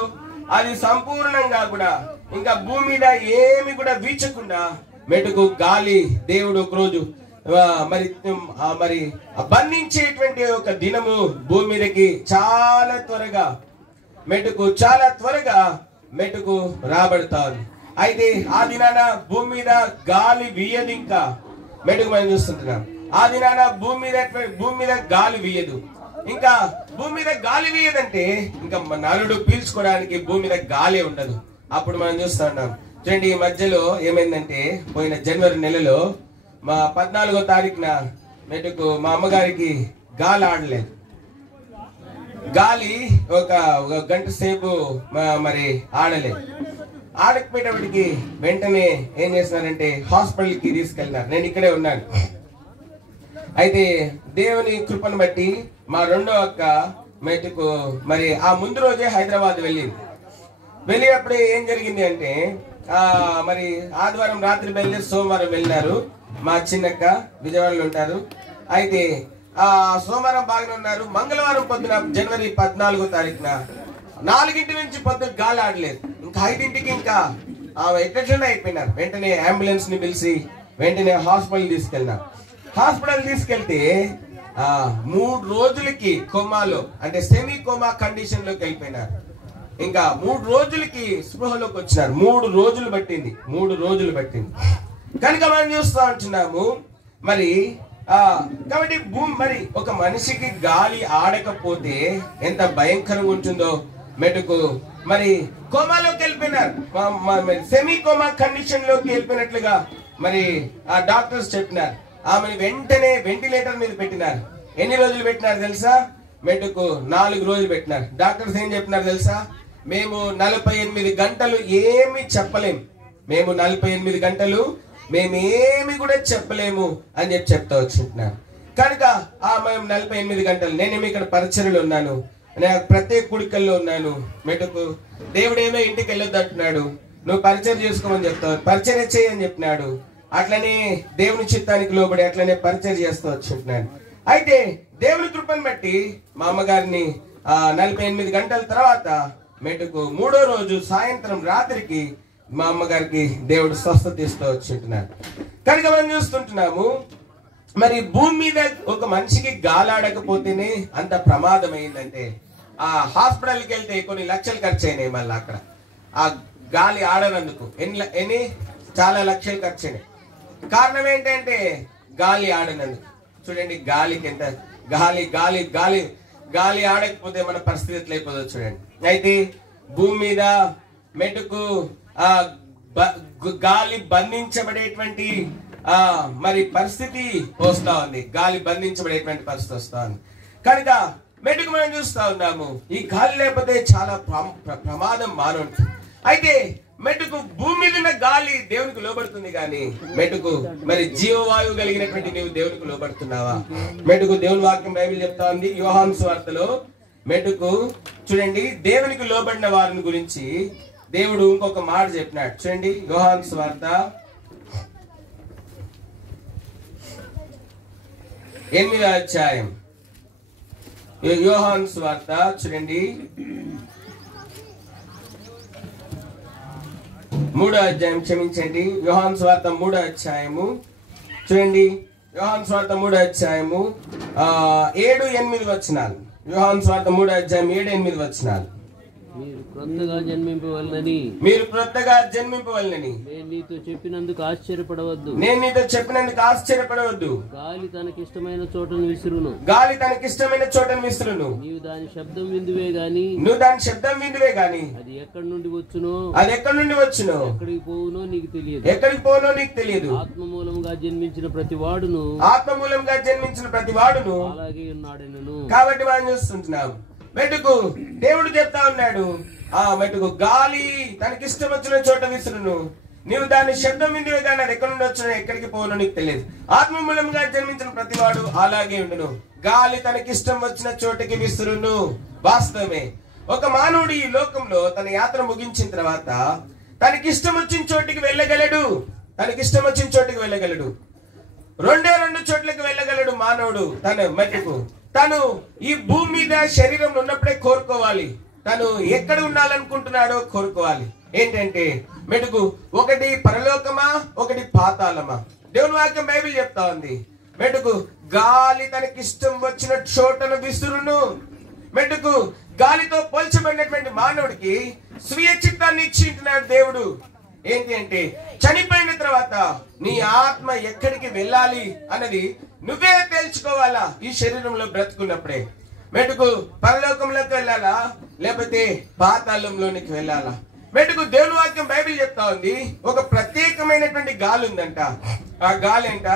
అది సంపూర్ణంగా కూడా ఇంకా భూమి మీద ఏమి కూడా వీచకుండా మెటుకు గాలి దేవుడు ఒకరోజు మరి బంధించేటువంటి ఒక దినము భూమి మీదకి చాలా త్వరగా మెటుకు రాబడతా ఉంది. అయితే ఆ దినాన భూమి మీద గాలి వీయదు. ఇంకా మెటుకు మనం చూస్తుంటున్నాం. ఆ దినాన భూమి మీద గాలి వీయదు. ఇంకా భూమి మీద గాలి వీయదంటే ఇంకా నలుడు పీల్చుకోవడానికి భూమి మీద గాలి ఉండదు. అప్పుడు మనం చూస్తా ఉన్నాం. చూడండి, ఈ మధ్యలో ఏమైందంటే పోయిన జనవరి నెలలో మా 14వ తారీఖున మెటుకు మా అమ్మగారికి గాలి ఆడలేదు. గాలి ఒక గంట సేపు మరి ఆడలేదు. ఆడకపోయేటప్పటికి వెంటనే ఏం చేస్తున్నారంటే హాస్పిటల్కి తీసుకెళ్ళినారు. నేను ఇక్కడే ఉన్నాను. అయితే దేవుని కృపను బట్టి మా రెండో అక్క మెటుకు మరి ఆ ముందు రోజే హైదరాబాద్ వెళ్ళినప్పుడు ఏం జరిగింది అంటే మరి ఆదివారం రాత్రి బయలుదేరి సోమవారం వెళ్ళినారు. మా చిన్నక్క విజయవాడలో ఉంటారు. అయితే సోమవారం బాగానే ఉన్నారు. మంగళవారం పొద్దున జనవరి 14వ తారీఖున 4 నుంచి పొద్దున గాలి ఆడలేదు. ఇంకా 5 ఇంకా ఎట్లా అయిపోయినారు. వెంటనే అంబులెన్స్ ని పిలిచి వెంటనే హాస్పిటల్ తీసుకెళ్ళినారు. హాస్పిటల్ తీసుకెళ్తే 3 రోజులకి కోమాలో అంటే సెమీ కోమా కండిషన్ లోకి వెళ్ళిపోయినారు. ఇంకా 3 రోజులకి స్పృహలోకి వచ్చినారు. 3 రోజులు పట్టింది. కనుక మనం చూస్తూ ఉంటున్నాము. మరి కాబట్టి మరి ఒక మనిషికి గాలి ఆడకపోతే ఎంత భయంకరంగా ఉంటుందో మెటుకు మరి కోమాలోకి వెళ్ళిపోయినారు. సెమీ కోమా కండిషన్ లోకి వెళ్ళిపోయినట్లుగా మరి ఆ డాక్టర్స్ చెప్పినారు. ఆమెను వెంటనే వెంటిలేటర్ మీద పెట్టినారు. ఎన్ని రోజులు పెట్టినారు తెలుసా? మెటుకు 4 రోజులు పెట్టినారు. డాక్టర్స్ ఏం చెప్పినారు తెలుసా? మేము 48 గంటలు ఏమి చెప్పలేము. 48 గంటలు మేమేమి కూడా చెప్పలేము అని చెప్తా వచ్చింటున్నారు. కనుక మేము 48 గంటలు నేనేమి ఇక్కడ పరిచర్యలో ఉన్నాను, ప్రత్యేక కుడికల్లో ఉన్నాను. మెటుకు దేవుడేమో ఇంటికి వెళ్ళొద్దు అంటున్నాడు. నువ్వు పరిచర్య చేసుకోమని చెప్తావు, పరిచర్య చేయని చెప్పినాడు. అట్లనే దేవుని చిత్తానికి లోబడి అట్లనే పరిచర్య చేస్తూ వచ్చింటున్నాడు. అయితే దేవుని కృపను బట్టి మా అమ్మగారిని 48 గంటల తర్వాత మెటుకు 3వ రోజు సాయంత్రం రాత్రికి మా అమ్మగారికి దేవుడు స్వస్థత ఇస్తూ వచ్చింటున్నాడు. కనుక మనం చూస్తుంటున్నాము. మరి భూమి మీద ఒక మనిషికి గాలాడకపోతేనే అంత ప్రమాదం అయిందంటే ఆ హాస్పిటల్కి వెళ్తే కొన్ని లక్షలు ఖర్చు అయినాయి. మళ్ళీ అక్కడ ఆ గాలి ఆడనందుకు ఎన్ని చాలా లక్షలు ఖర్చు అయినాయి. కారణం ఏంటంటే గాలి ఆడనందుకు. చూడండి, గాలికి ఎంత గాలి గాలి గాలి గాలి ఆడకపోతే మన పరిస్థితి ఎట్లయిపోతుందో చూడండి. అయితే భూమి మీద మెటుకు గాలి బంధించబడేటువంటి మరి పరిస్థితి వస్తా ఉంది. గాలి బంధించబడేటువంటి పరిస్థితి వస్తా ఉంది. కనుక మెటుకు మనం చూస్తా ఉన్నాము. ఈ గాలి లేకపోతే చాలా ప్రమాదం మానవుడికి. అయితే మెటుకు భూమి మీద ఉన్న గాలి దేవునికి లోబడుతుంది. కానీ మెటుకు మరి జీవవాయువు కలిగినటువంటి నీవు దేవునికి లోబడుతున్నావా? మెటుకు దేవుని వాక్యం బైబిల్ చెప్తా ఉంది. యోహాను సువార్తలో మెటుకు చూడండి, దేవునికి లోబడిన వారిని గురించి దేవుడు ఇంకొక మాట చెప్పినాడు. చూడండి, యోహాను సువార్త 8వ అధ్యాయం యోహాను సువార్త చూడండి 3వ అధ్యాయం, క్షమించండి, యోహాను సువార్త 3వ అధ్యాయము చూడండి. యోహాను సువార్త 3వ అధ్యాయము 7-8 వచనాలు. యోహాను సువార్త 3వ అధ్యాయం 7-8 వచనాలు. మీరు క్రొత్తగా జన్మింపవలనని నేను నీతో చెప్పినందుకు ఆశ్చర్యపడవద్దు. గాలి తనకిష్టమైన చోటను విసురును. నీవు దాని శబ్దం విందువే గాని అది ఎక్కడి నుండి వచ్చునో ఎక్కడికి పోవునో నీకు తెలియదు. ఆత్మ మూలంగా జన్మించిన ప్రతి వాడును అలాగే ఉన్నాడెను. కాబట్టి మనం చూస్తుంటున్నాం, మెటుకు దేవుడు చెప్తా ఉన్నాడు, మెటుకు గాలి తనకిష్టం వచ్చిన చోట విసురును. నీవు దాని శబ్దం విందువే కానీ అది ఎక్కడి నుండి వచ్చిన ఎక్కడికి పోను నీకు తెలియదు. ఆత్మ మూలంగా జన్మించిన ప్రతివాడు అలాగే ఉండును. గాలి తనకిష్టం వచ్చిన చోటకి విసురును. వాస్తవమే, ఒక మానవుడు ఈ లోకంలో తన యాత్ర ముగించిన తర్వాత తనకిష్టం వచ్చిన చోటికి వెళ్ళగలడు. రెండు చోట్లకి వెళ్ళగలడు మానవుడు. తను ఈ భూమి మీద శరీరం ఉన్నప్పుడే కోరుకోవాలి. తను ఎక్కడ ఉండాలనుకుంటున్నాడో కోరుకోవాలి. ఏంటంటే మెటుకు ఒకటి పరలోకమా, ఒకటి పాతాళమా. దేవుని వాక్యం బైబిల్ చెప్తా ఉంది, మెటుకు గాలి తనకిష్టం వచ్చిన చోటను విసురును. మెటుకు గాలితో పోల్చబడినటువంటి మానవుడికి స్వీయ చిత్తాన్ని ఇచ్చింటున్నాడు దేవుడు. ఏంటి అంటే చనిపోయిన తర్వాత నీ ఆత్మ ఎక్కడికి వెళ్ళాలి అన్నది నువ్వే తెలుసుకోవాలా. ఈ శరీరంలో బ్రతుకున్నప్పుడే మెటుకు పరలోకంలోకి వెళ్ళాలా, లేకపోతే పాతాళంలోనికి వెళ్ళాలా. మెటుకు దేవుని వాక్యం బైబిల్ చెప్తా ఉంది, ఒక ప్రత్యేకమైనటువంటి గాలి ఉందంట. ఆ గాలి అంట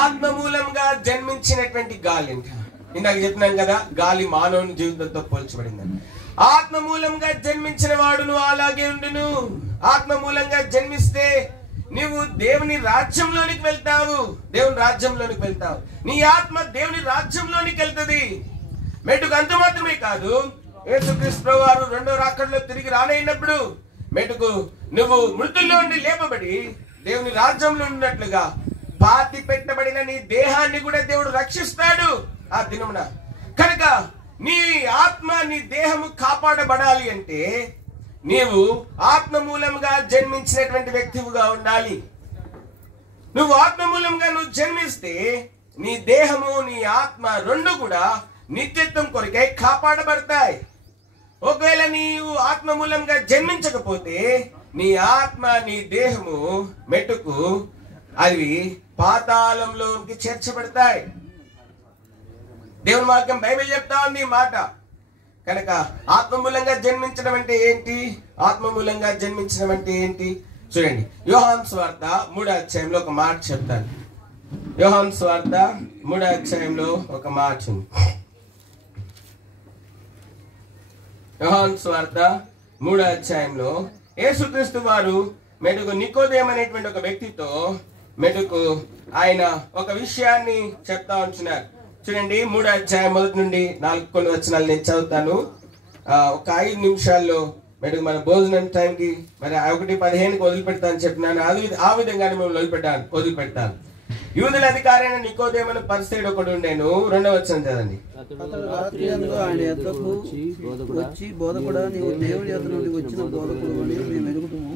ఆత్మ మూలంగా జన్మించినటువంటి గాలి అంట. ఇందాక చెప్పినాం కదా, గాలి మానవుని జీవితంతో పోల్చబడిందని. ఆత్మ మూలంగా జన్మించిన వాడును అలాగే ఉండును. ఆత్మ మూలంగా జన్మిస్తే నీవు దేవుని రాజ్యంలోనికి వెళ్తావు. నీ ఆత్మ దేవుని రాజ్యంలోనికి వెళ్తుంది. మెటుకు అంత మాత్రమే కాదు, యేసుక్రీస్తు ప్రభువారు రెండో రాకడలో తిరిగి రానైనప్పుడు మెటుకు నువ్వు మృతుల్లో నుండి లేపబడి దేవుని రాజ్యంలో ఉన్నట్లుగా పాతి పెట్టబడిన నీ దేహాన్ని కూడా దేవుడు రక్షిస్తాడు ఆ దినమున. కనుక నీ ఆత్మ నీ దేహము కాపాడబడాలి అంటే నీవు ఆత్మ మూలంగా జన్మించినటువంటి వ్యక్తిగా ఉండాలి. నువ్వు ఆత్మ మూలంగా జన్మిస్తే నీ దేహము నీ ఆత్మ రెండు కూడా నిత్యత్వం కొరకై కాపాడబడతాయి. ఒకవేళ నీవు ఆత్మ మూలంగా జన్మించకపోతే నీ ఆత్మ నీ దేహము మెట్టుకు అవి పాతాళంలోకి చేర్చబడతాయి. దేవుని వాక్యం బైబిల్ చెప్తా ఉంది ఈ మాట. కనుక ఆత్మమూలంగా జన్మించడం అంటే ఏంటి? ఆత్మమూలంగా జన్మించడం అంటే ఏంటి? చూడండి, యోహాను సువార్త 3వ అధ్యాయంలో ఒక మాట చెప్తాను. యోహాను సువార్త 3వ అధ్యాయంలో ఒక మాట ఉంది. యోహాను సువార్త 3వ అధ్యాయంలో యేసుక్రీస్తు వారు మెటుకు నికోదేము అనేటువంటి ఒక వ్యక్తితో మెటుకు ఆయన ఒక విషయాన్ని చెప్తా ఉంటున్నారు. చూడండి, 3వ అధ్యాయం 1 నుండి 4 కొన్ని వచనాలు నేను చదువుతాను. ఒక 5 నిమిషాల్లో మెటుకు మన భోజనం టైంకి మరి 1:15కి వదిలిపెడతాను చెప్పినాను. ఆ విధంగానే మేము వదిలిపెడతాను. యూదుల అధికారి అయిన నికోదేము పరిసయ్యుడు ఒకడు ఉండేను. 2వ వచనం చదవండి. ఆయన యొద్దకు వచ్చి, బోధకుడా, నీవు దేవుని యొద్ద నుండి వచ్చిన బోధకుడు అని మేము ఎరుగుతాము.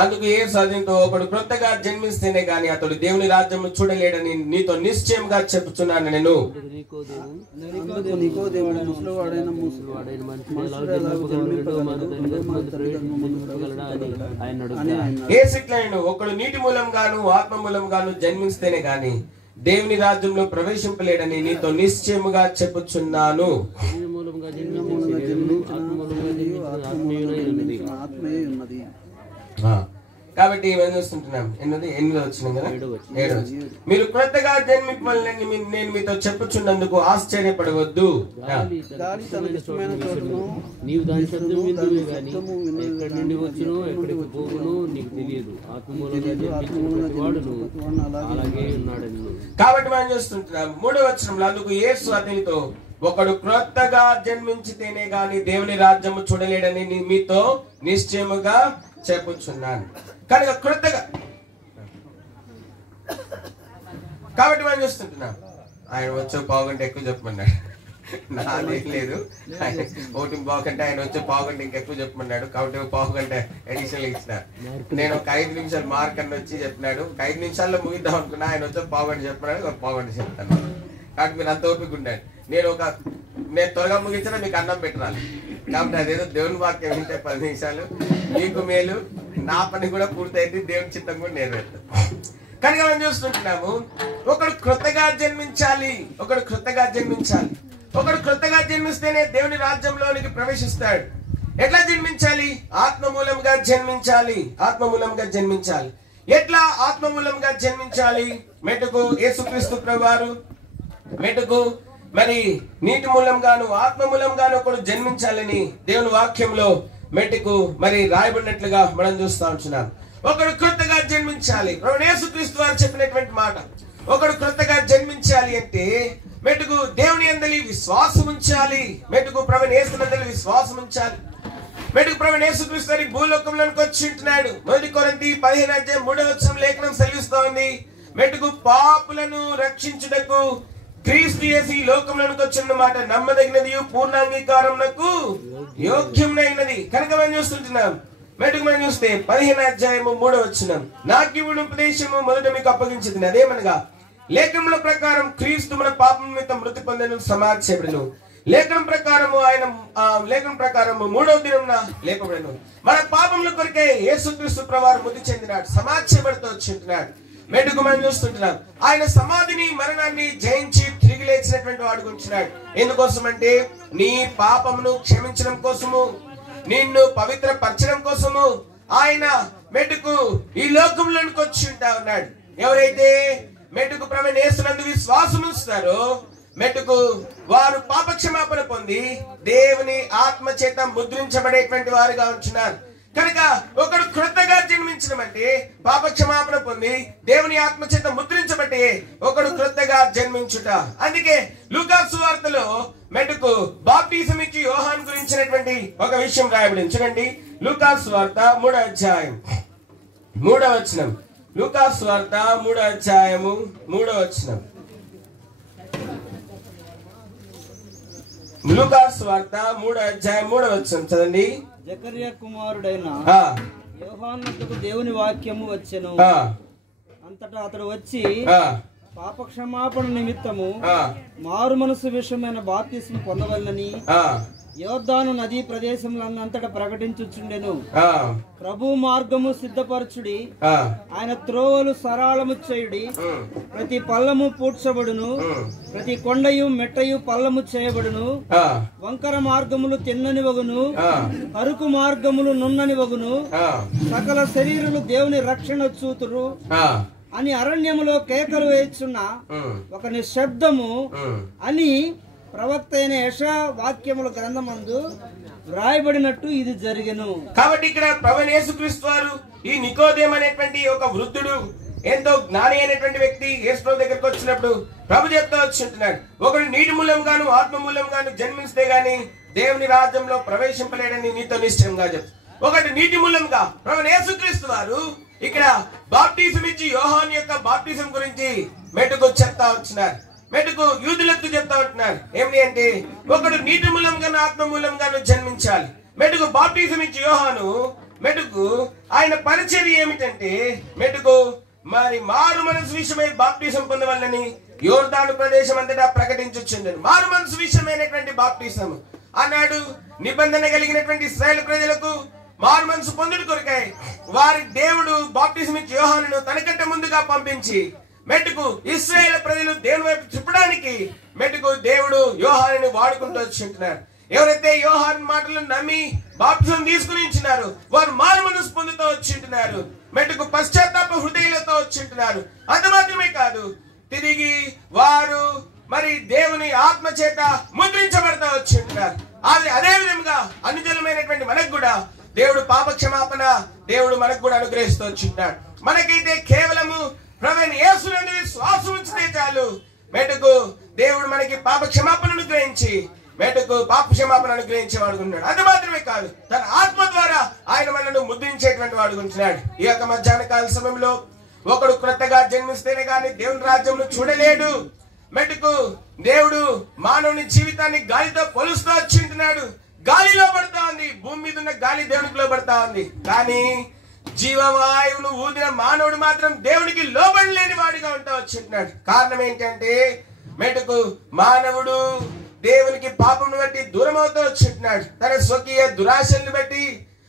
అందుకు ఏ సాధ్యంతో ఒకడు క్రొత్తగా జన్మిస్తేనే గాని అతడు దేవుని రాజ్యం చూడలేడని నీతో నిశ్చయంగా చెప్పుచున్నాను నేను. ఒకడు నీటి మూలంగాను ఆత్మ మూలంగాను జన్మిస్తేనే గాని దేవుని రాజ్యంలో ప్రవేశింపలేడని నీతో నిశ్చయముగా చెప్పుచున్నాను. కాబట్టి మేము చూస్తుంటున్నాం. 8వ వచనం కదా, 7వ వచనం. మీరు క్రొత్తగా జన్మింపాలని నేను మీతో చెప్పుచున్నందుకు ఆశ్చర్యపడవద్దు. నీవు దాని శబ్దం విందువే గాని ఎక్కడి నుండి వచ్చునో ఎక్కడికి పోవునో నీకు తెలియదు. ఆత్మమూలంగా జన్మించిన వాడును అలాగే ఉన్నాడని. కాబట్టి మనం చూస్తుంటున్నాం 3వ వచనంలో అందుకు యేసు అతనితో ఒకడు క్రొత్తగా జన్మించితేనే గాని దేవుని రాజ్యము చూడలేడని మీతో నిశ్చయముగా చెప్పుచున్నాను. కనుక క్రొత్తగా, కాబట్టి మనం చూస్తుంటున్నాం. ఆయన వచ్చే పావుగంట ఎక్కువ చెప్పమన్నాడు, నాదేం లేదు. ఓటింగ్ పావుగంట, ఆయన వచ్చే పావుగంట ఇంకెక్కువ చెప్పమన్నాడు. కాబట్టి పావుగంట అడిషనల్ ఇచ్చిన. నేను ఒక 5 నిమిషాలు మార్క్ అని వచ్చి చెప్పినాడు. 5 నిమిషాల్లో ముగిద్దాం అనుకున్నా, ఆయన వచ్చే పావుగంట చెప్పినాడు. ఒక పావుగంట చెప్తాను. కాబట్టి మీరు అంత ఓపిక ఉండండి. నేను త్వరగా ముగించినా మీకు అన్నం పెట్టాలి. కాబట్టి అదేదో దేవుని వాక్యం వింటే 10 నిమిషాలు మీకు మేలు, నా పని కూడా పూర్తయింది, దేవుని చిత్తం కూడా నెరవేరుతుంది. కనుక మనం చూస్తుంటున్నాము, ఒకడు క్రొత్తగా జన్మించాలి, ఒకడు క్రొత్తగా జన్మించాలి. ఒకడు క్రొత్తగా జన్మిస్తేనే దేవుని రాజ్యంలోనికి ప్రవేశిస్తాడు. ఎట్లా జన్మించాలి? ఆత్మమూలంగా జన్మించాలి. ఆత్మమూలంగా జన్మించాలి. ఎట్లా ఆత్మమూలంగా జన్మించాలి? మెట్టుకు యేసుక్రీస్తు ప్రభువారు మెట్టుకు మరి నీటి మూలంగాను ఆత్మమూలంగాను ఒకడు జన్మించాలని దేవుని వాక్యంలో మెట్టుకు మరి రాయబడినట్లుగా మనం చూస్తా ఉంటున్నాం. ఒకడు క్రొత్తగా జన్మించాలి. ప్రభువు యేసుక్రీస్తు వారు చెప్పినటువంటి మాట, ఒకడు క్రొత్తగా జన్మించాలి అంటే మెట్టుకు దేవుని యందలి విశ్వాసం ఉంచాలి. మెట్టుకు ప్రభువు యేసునందలి విశ్వాసం ఉంచాలి. మెట్టుకు ప్రభువు యేసుక్రీస్తు వారి భూలోకంలోకి వచ్చి ఉంటున్నాడు. 1 కొరింథీ 15:3 లేఖనం సెలవిస్తూ ఉంది, మెట్టుకు పాపులను రక్షించుటకు క్రీస్తు యేసు ఈ లోకంలోకి వచ్చిన మాట నమ్మదగినది, పూర్ణాంగీకారమునకు యోగ్యమైనది. కనుక మనం చూస్తుంటున్నాం. మెట్టుకు మనం చూస్తే 15:3 నాకివ్వుడు ఉపదేశము మొదట మీకు అప్పగించింది, అదేమనగా లేఖనముల ప్రకారం క్రీస్తు మన పాపం నిమిత్తం మృతి పొందెను, సమాధి చేయబడెను. లేఖనం ప్రకారం 3వ దినమున లేపబడెను. మన పాపముల కొరకే యేసుక్రీస్తు ప్రభువారు మృతి చెందినాడు, సమాధి చేయబడుతూ వచ్చింటున్నాడు. మెట్టుకు మనం చూస్తుంటున్నాం. ఆయన సమాధిని మరణాన్ని జయించి తిరిగి లేచినటువంటి వాడు గురించినాడు. ఎందుకోసం అంటే నీ పాపమును క్షమించడం కోసము, నిన్ను పవిత్ర పరచడం కోసము ఆయన మెట్టుకు ఈ లోకంలోనికి వచ్చి ఉంటా ఉన్నాడు. ఎవరైతే మెట్టుకు ప్రభువు యేసునందు విశ్వాసం ఉంచుతారో మెట్టుకు వారు పాప క్షమాపణ పొంది దేవుని ఆత్మ చేత ముద్రించబడేటువంటి వారుగా ఉంటున్నారు. కనుక ఒకడు క్రొత్తగా జన్మించడం అంటే పాప క్షమాపణ పొంది దేవుని ఆత్మ చేత ముద్రించబట్టి ఒకడు క్రొత్తగా జన్మించుట. అందుకే లూకా సువార్తలో మెట్టుకు బాప్టిజం ఇచ్చి యోహాను గురించినటువంటి ఒక విషయం రాయబడింది. చూడండి, లూకా సువార్త 3వ అధ్యాయం 3వ వచనం. లూకా సువార్త 3వ అధ్యాయము 3వ వచనం. లూకా సువార్త 3వ అధ్యాయం 3వ వచనం చదండి. జకర్యా కుమారుడైన యోహానుకు దేవుని వాక్యము వచ్చెను. అంతటా అతడు వచ్చి పాప క్షమాపణ నిమిత్తము మారు మనసు విషయమైన బాప్తిస్మం పొందవలనని యోర్దాను నదీ ప్రదేశములంతటా ప్రకటించుచుండెను. ప్రభు మార్గము సిద్ధపరచుడి, ఆయన త్రోవలు సరళము చేయుడి. ప్రతి పల్లము పూడ్చబడును, ప్రతి కొండయు మెట్టయు పల్లము చేయబడును. వంకర మార్గములు తిన్ననివగును, కరుకు మార్గములు నున్ననివగును. సకల శరీరులు దేవుని రక్షణ చూతురు అని అరణ్యములో కేకలు వేయుచున్న ఒక నిశ్శబ్దము అని ప్రవక్త అయిన యెషయా వాక్యముల గ్రంథమందు వ్రాయబడినట్టు ఇది జరిగెను. కాబట్టి ఇక్కడ ప్రభువు యేసుక్రీస్తు వారు ఈ నికోదేము అనేటువంటి ఒక వృద్ధుడు, ఎంతో జ్ఞాని అయినటువంటి వ్యక్తి యేసు దగ్గరికి వచ్చినప్పుడు ప్రభు చెప్తా వచ్చింటున్నాడు, ఒకడు నీటి మూలంగాను ఆత్మ మూలంగాను జన్మిస్తే గాని దేవుని రాజ్యంలో ప్రవేశింపలేడని నీతో నిశ్చయంగా చెప్తాడు. ఒకటి నీటి మూలంగా ప్రభువు యేసుక్రీస్తు వారు ఇక్కడ బాప్టిజం ఇచ్చి యోహాను యొక్క బాప్టిజం గురించి మెట్టుకు చెప్తా వచ్చినారు. మెట్టుకు యూదులకు చెప్తా ఉంటున్నారు ఏమిటి అంటే ఒకడు నీటి మూలంగాను ఆత్మ మూలంగాను జన్మించాలి. మెట్టుకు బాప్టిజం ఇచ్చి యోహాను మెట్టుకు ఆయన పరిచర్య ఏమిటంటే మెట్టుకు మరి మారు మనసు విషయమై బాప్టిజం పొందవలని యోర్దాను ప్రదేశం అంతటా ప్రకటించుచుండెను. మారు మనసు విషయమైనటువంటి బాప్టిజం అన్నాడు. నిబంధన కలిగినటువంటి ఇశ్రాయేలు ప్రజలకు మారు మనసు పొందుడు కొరకై వారి దేవుడు బాప్టిజం ఇచ్చి యోహానును తనకంటే ముందుగా పంపించి మెట్టుకు ఇశ్రాయేలు ప్రజలు దేవుని వైపు తిప్పడానికి మెట్టుకు దేవుడు యోహానుని వాడుకుంటూ వచ్చింటున్నారు. ఎవరైతే యోహాను మాటలు నమ్మి బాప్టిజం తీసుకుని ఇచ్చినారు వారు మారు మనసు పొందుతూ వచ్చింటున్నారు. మెట్టుకు పశ్చాత్తాప హృదయాలతో వచ్చింటున్నారు. అంత మాత్రమే కాదు, తిరిగి వారు మరి దేవుని ఆత్మ చేత ముద్రించబడతా వచ్చింటున్నారు. అదే విధంగా అనుజలమైనటువంటి మనకు కూడా దేవుడు పాప క్షమాపణ దేవుడు మనకు కూడా అనుగ్రహిస్తూ వచ్చింటున్నాడు. మనకైతే కేవలము ప్రభువైన యేసునందు విశ్వాసం ఉంచితే చాలు, మెటుకు దేవుడు మనకి పాప క్షమాపణ అనుగ్రహించి మెటుకు పాప క్షమాపణ అనుగ్రహించే వాడుకుంటున్నాడు. అది మాత్రమే కాదు, తన ఆత్మ ద్వారా ఆయన మనను ముద్రించేటువంటి వాడుకుంటున్నాడు. ఈ యొక్క మధ్యాహ్న కాల సమయంలో ఒకడు క్రొత్తగా జన్మిస్తేనే గాని దేవుని రాజ్యంను చూడలేడు. మెటుకు దేవుడు మానవుని జీవితాన్ని గాలితో పోలుస్తూ వచ్చింటున్నాడు. గాలిలో పడతా ఉంది, భూమి మీద ఉన్న గాలి దేవునికి లోబడతా ఉంది. కానీ జీవవాయువును ఊదిన మానవుడు మాత్రం దేవునికి లోబడలేని వాడిగా ఉంటా వచ్చింటున్నాడు. కారణం ఏంటంటే మెటుకు మానవుడు దేవునికి పాపమును బట్టి దూరం అవుతూ వచ్చింటున్నాడు. తన స్వకీయ దురాశలను బట్టి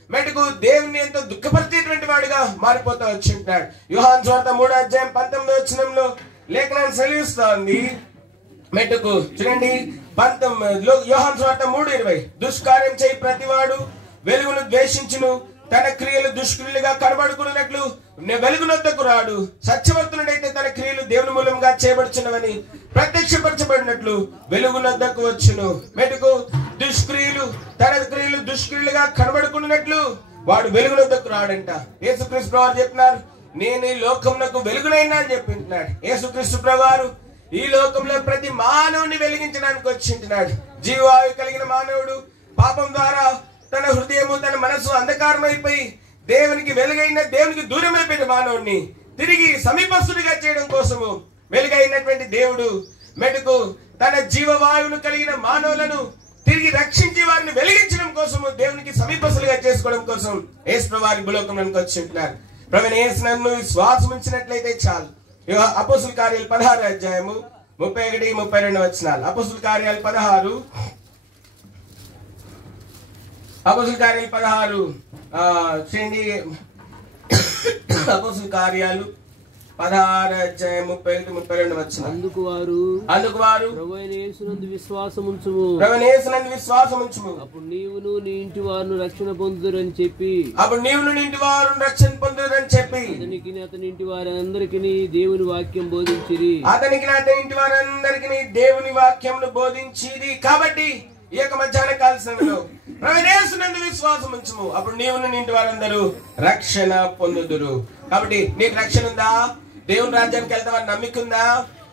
మెటుకు దేవుని ఎంతో దుఃఖపరిచేటువంటి వాడిగా మారిపోతూ వచ్చింటున్నాడు. యోహాను సువార్త 3:19 లేఖనం సెలవిస్తా ఉంది. మెట్టుకు చూడండి 19 యోహాను సువార్త 3:20 దుష్కార్యం చేయి ప్రతివాడు వెలుగును ద్వేషించును, తన క్రియలు దుష్క్రియలుగా కనబడుకున్నట్లు వెలుగునొద్దకు రాడు. సత్యవర్తునుడైతే తన క్రియలు దేవుని మూలంగా చేయబడుచున్నవని ప్రత్యక్షపరచబడినట్లు వెలుగునొద్దకు వచ్చును. మెట్టుకు దుష్క్రియలు తన క్రియలు దుష్క్రియలుగా కనబడుకున్నట్లు వాడు వెలుగునొద్దకు రాడంట. యేసుక్రీస్తు ప్రభువారు చెప్తున్నారు, నేను ఈ లోకమునకు వెలుగునైనా అని చెప్పింటున్నాడు. యేసుక్రీస్తు ప్రభువారు ఈ లోకంలో ప్రతి మానవుని వెలిగించడానికి వచ్చింటున్నాడు. జీవాయు కలిగిన మానవుడు పాపం ద్వారా తన హృదయము తన మనసు అంధకారమైపోయి దేవునికి వెలుగైన దేవునికి దూరమైపోయిన మానవుడిని తిరిగి సమీపస్తుడిగా చేయడం కోసము వెలుగైనటువంటి దేవుడు మెటుకు తన జీవవాయువును కలిగిన మానవులను తిరిగి రక్షించి వారిని వెలిగించడం కోసము దేవునికి సమీపస్తులుగా చేసుకోవడం కోసం యేసు ప్రభువారి భూలోకంలోకి వచ్చింటున్నారు. ప్రభువైన యేసునందు విశ్వాసం ఉంచినట్లయితే చాలు. అపోస్తుల కార్యాలు 16:31-32 అపోస్తుల కార్యాలు 16 అపోస్తుల కార్యాలు 16 అపోస్తుల కార్యాలు 16:31-32 అందుకు వారు ప్రభువైన యేసునందు విశ్వాసముంచుము అప్పుడు నీవును నీ ఇంటి వారు రక్షణ పొందుదురని చెప్పి అతని ఇంటి వారందరికీ దేవుని వాక్యం బోధించిరి. కాబట్టి ఈ యొక్క మధ్యాహ్న కాల సమయంలో ప్రభువైన యేసునందు విశ్వాసం ఉంచుము, అప్పుడు నీవును నీ ఇంటి వారందరూ రక్షణ పొందుదురు. కాబట్టి నీకు రక్షణ ఉందా? దేవుని రాజ్యానికి వెళ్తావా? నమ్మికుందా?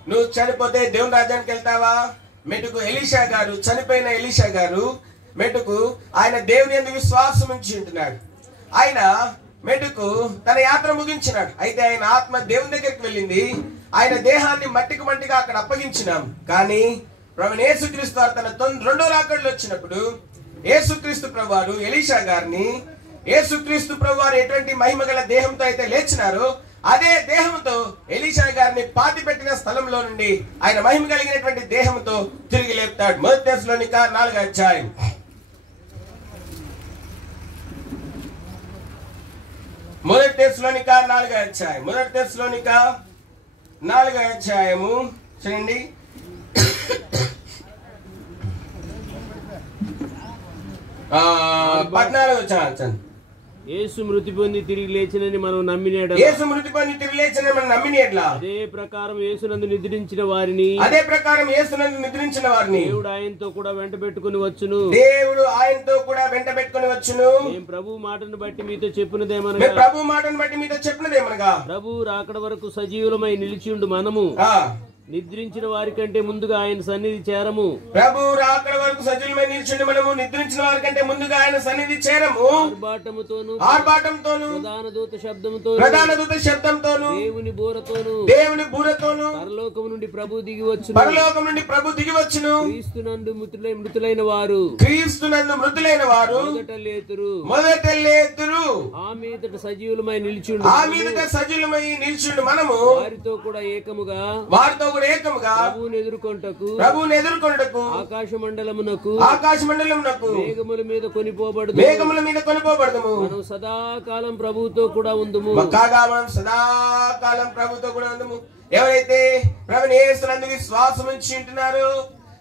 నువ్వు చనిపోతే దేవుని రాజ్యానికి వెళ్తావా? మెటుకు ఎలీషా గారు, చనిపోయిన ఎలీషా గారు మెటుకు ఆయన దేవుని యందు విశ్వాసం ఉంచి ఉంటున్నాడు. ఆయన మెటుకు తన యాత్ర ముగించినాడు. అయితే ఆయన ఆత్మ దేవుని దగ్గరికి వెళ్ళింది. ఆయన దేహాన్ని మట్టిగా అక్కడ అప్పగించినాం. కానీ ప్రభువైన యేసుక్రీస్తు వారు తన రెండో రాకడలో వచ్చినప్పుడు యేసుక్రీస్తు ప్రభువారు ఎలీషా గారిని యేసుక్రీస్తు ప్రభువారు ఎటువంటి మహిమ గల దేహంతో అయితే లేచినారో అదే దేహంతో ఎలీషా గారిని పాతి పెట్టిన స్థలంలో నుండి ఆయన మహిమ కలిగినటువంటి దేహంతో తిరిగి లేపుతాడు. మొదటి తెస్సలోనిక 4వ అధ్యాయం. మొదటి తెస్సలోనిక 4వ అధ్యాయము చూడండి. 14వ వచనం. యేసు మృతి పొంది తిరిగి లేచినని మనం నమ్మిన అదే ప్రకారం యేసునందు నిద్రించిన వారిని దేవుడు ఆయనతో కూడా వెంట పెట్టుకుని వచ్చును. మేము ప్రభు మాటను బట్టి మీతో చెప్పినదేమనగా ప్రభు రాకడ వరకు సజీవులమై నిలిచిండు మనము నిద్రించిన వారి కంటే ముందుగా ఆయన సన్నిధి చేరము. ప్రభు రాకడ వరకు సజీవులమై నిలిచిండు మనము నిద్రించిన వారి కంటే ముందుగా ఆయన సన్నిధి చేరము. ఆర్భాటంతోను ప్రధాన దూత శబ్దంతోను దేవుని బూరతోను పరలోకం నుండి ప్రభు దిగి వచ్చును. క్రీస్తునందు మృతులైన వారు మొదట లేతురు. ఆ మీదట సజీవులమై నిలిచిండు మనము వారితో కూడా ఏకముగా ప్రభువును ఎదుర్కొంటకు ఆకాశ మండలమునకు మేఘముల మీద కొనిపోబడదు. మనం సదాకాలం ప్రభువుతో కూడా ఉందుము. ఎవరైతే ప్రభువైన యేసునందు విశ్వాసం ఉంచి ఉంటున్నారో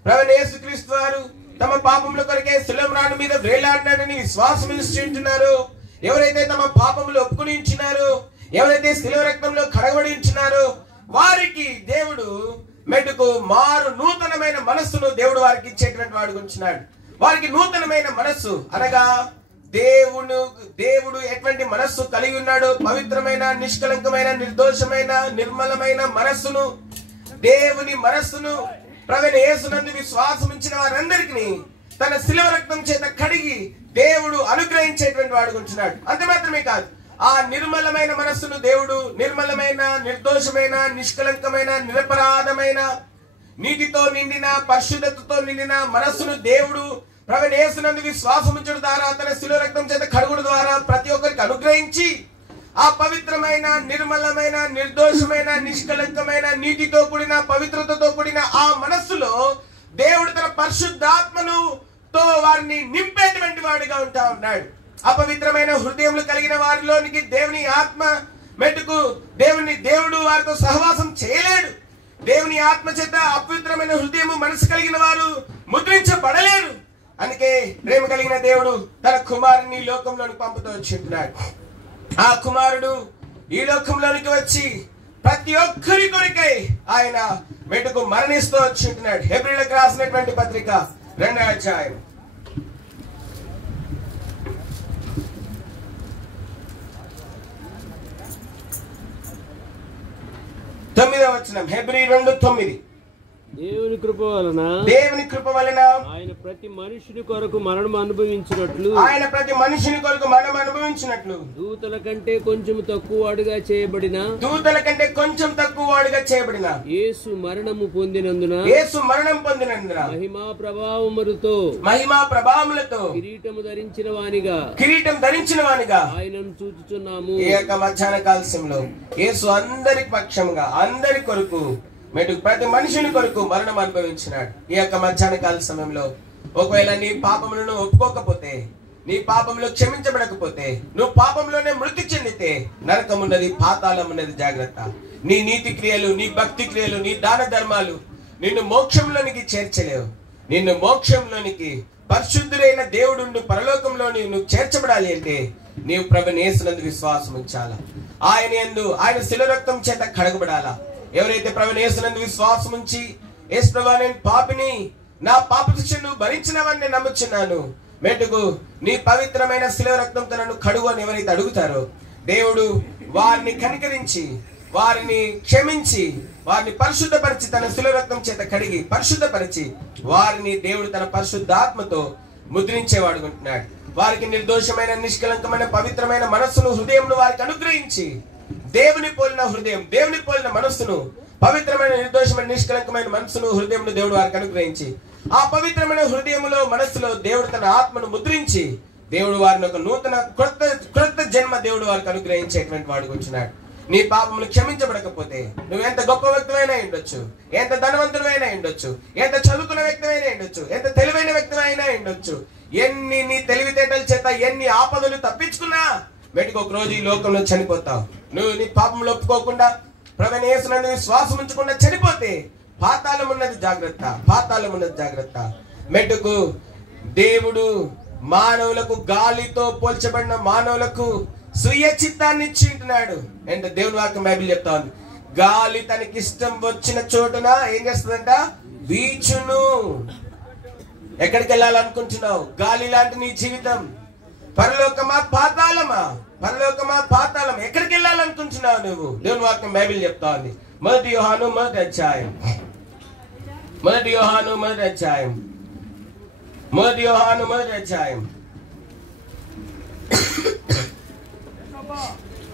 ప్రభువైన యేసుక్రీస్తు వారు తమ పాపముల కొరకే శిలువ రాయి మీద వేలాడినాడని విశ్వాసం ఉంచి ఉంటున్నారో, ఎవరైతే తమ పాపములు ఒప్పుకొని ఉంచినారో, ఎవరైతే శిలువ రక్తంలో కడగబడి ఉంచినారో వారికి దేవుడు మెట్టుకు మారు నూతనమైన మనస్సును దేవుడు వారికి ఇచ్చేటువంటి వాడు ఉంటున్నాడు. వారికి నూతనమైన మనస్సు అనగా దేవుడు ఎటువంటి మనస్సు కలిగి ఉన్నాడో పవిత్రమైన, నిష్కలంకమైన, నిర్దోషమైన, నిర్మలమైన మనస్సును దేవుని మనస్సును ప్రభువైన యేసునందు విశ్వాసం ఉంచిన వారందరికీ తన శిలువ రక్తం చేత కడిగి దేవుడు అనుగ్రహించేటువంటి వాడుకుంటున్నాడు. అంతే మాత్రమే కాదు, ఆ నిర్మలమైన మనస్సును దేవుడు నిర్మలమైన, నిర్దోషమైన, నిష్కలంకమైన, నిరపరాధమైన, నీతితో నిండిన, పరిశుద్ధతతో నిండిన మనస్సును దేవుడు ప్రభువైన యేసునందు విశ్వాసం ఉంచడం ద్వారా, తన శిలువ రక్తం చేత కడుగుడు ద్వారా ప్రతి ఒక్కరికి అనుగ్రహించి ఆ పవిత్రమైన, నిర్మలమైన, నిర్దోషమైన, నిష్కలంకమైన, నీతితో కూడిన, పవిత్రతతో కూడిన ఆ మనస్సులో దేవుడు తన పరిశుద్ధాత్మను తో వారిని నింపేటువంటి వాడిగా ఉంటా ఉన్నాడు. అపవిత్రమైన హృదయములు కలిగిన వారిలోనికి దేవుని ఆత్మ మెట్టుకు దేవుడు వారితో సహవాసం చేయలేడు. దేవుని ఆత్మ చేత అపవిత్రమైన హృదయము మనసు కలిగిన వారు ముద్రించబడలేరు. అందుకే ప్రేమ కలిగిన దేవుడు తన కుమారుని లోకంలోనికి పంపుతూ వచ్చింటున్నాడు. ఆ కుమారుడు ఈ లోకంలోనికి వచ్చి ప్రతి ఒక్కరి కొరికై ఆయన మెట్టుకు మరణిస్తూ వచ్చింటున్నాడు. హెబ్రీయులకు రాసినటువంటి పత్రిక 2వ అధ్యాయం 9వ వచనం. హెబ్రీ 2:9. దేవుని కృప వలన ఆయన ప్రతి మనుషుని కొరకు మరణం అనుభవించినట్లు దూతల కంటే కొంచెం తక్కువ వాడుగా చేయబడిన యేసు మరణం పొందినందున మహిమా ప్రభావములతో కిరీటం ధరించిన వానిగా ఆయనను చూచుచున్నాము. ఈ యొక్క మధ్యాహ్న కాలశంలో యేసు అందరి పక్షంగా, అందరి కొరకు, ప్రతి మనుషుని కొరకు మరణం అనుభవించినాడు. ఈ యొక్క మధ్యాహ్న కాల సమయంలో ఒకవేళ నీ పాపములను ఒప్పుకోకపోతే, నీ పాపములు క్షమించబడకపోతే, నువ్వు పాపంలోనే మృతి చెందితే నరకం ఉన్నది, పాతాళం ఉన్నది. జాగ్రత్త. నీ నీతి క్రియలు, నీ భక్తి క్రియలు, నీ దాన ధర్మాలు నిన్ను మోక్షంలోనికి చేర్చలేవు. నిన్ను మోక్షంలోనికి పరిశుద్ధుడైన దేవుడు పరలోకంలోని నువ్వు చేర్చబడాలి అంటే నీవు ప్రభువైన యేసునందు విశ్వాసం ఉంచాలా. ఆయన శిలువ రక్తం చేత కడగబడాలా. ఎవరైతే ప్రభువైన యేసునందు విశ్వాసం ఉంచి, యేసు ప్రభువా నేను పాపిని, నా పాప శిక్షను భరించినవని నేను నమ్ముచున్నాను, మెట్టుకు నీ పవిత్రమైన శిలువ రక్తంతో నన్ను కడుగు అని ఎవరైతే అడుగుతారో దేవుడు వారిని కనికరించి, వారిని క్షమించి, వారిని పరిశుద్ధపరిచి, తన శిలువ రక్తం చేత కడిగి పరిశుద్ధపరిచి వారిని దేవుడు తన పరిశుద్ధాత్మతో ముద్రించేవాడుకుంటున్నాడు. వారికి నిర్దోషమైన, నిష్కలంకమైన, పవిత్రమైన మనస్సును, హృదయంను వారికి అనుగ్రహించి, దేవుని పోలిన హృదయం, దేవుని పోలిన మనస్సును, పవిత్రమైన, నిర్దోషమైన, నిష్కలంకమైన మనస్సును, హృదయంను దేవుడు వారికి అనుగ్రహించి, ఆ పవిత్రమైన హృదయములో, మనస్సులో దేవుడు తన ఆత్మను ముద్రించి, దేవుడు వారిని ఒక నూతన క్రొత్త జన్మ దేవుడు వారికి అనుగ్రహించేటువంటి వాడు వచ్చినాడు. నీ పాపములు క్షమించబడకపోతే నువ్వు ఎంత గొప్ప వ్యక్తివైనా ఉండొచ్చు, ఎంత ధనవంతుడైనా ఉండొచ్చు, ఎంత చదువుకున్న వ్యక్తివైనా ఉండొచ్చు, ఎంత తెలివైన వ్యక్తివైనా ఉండొచ్చు, ఎన్ని నీ తెలివితేటల చేత ఎన్ని ఆపదలు తప్పించుకున్నా మెట్టుకు ఒక రోజు ఈ లోకంలో చనిపోతావు. నువ్వు నీ పాపములు ఒప్పుకోకుండా, ప్రభువైన యేసునందు విశ్వాసం ఉంచకుండా చనిపోతే పాతాళం ఉన్నది. జాగ్రత్త, పాతాళం ఉన్నది. జాగ్రత్త. మెట్టుకు దేవుడు మానవులకు, గాలితో పోల్చబడిన మానవులకు స్వీయ చిత్తాన్ని ఇచ్చి ఉంటున్నాడు. అంటే దేవుని వాక్యం బైబిల్ చెప్తా ఉంది, గాలి తనకి ఇష్టం వచ్చిన చోటున ఏం చేస్తుందంట? వీచును. ఎక్కడికి వెళ్ళాలనుకుంటున్నావు? గాలి లాంటి నీ జీవితం. పరలోకమా పాతాళమా? పరలోకమా పాతాళం? ఎక్కడికి వెళ్ళాలనుకుంటున్నావు నువ్వు? దేవుని వాక్యం బైబిల్ చెప్తా ఉంది. 1 యోహాను 1వ అధ్యాయం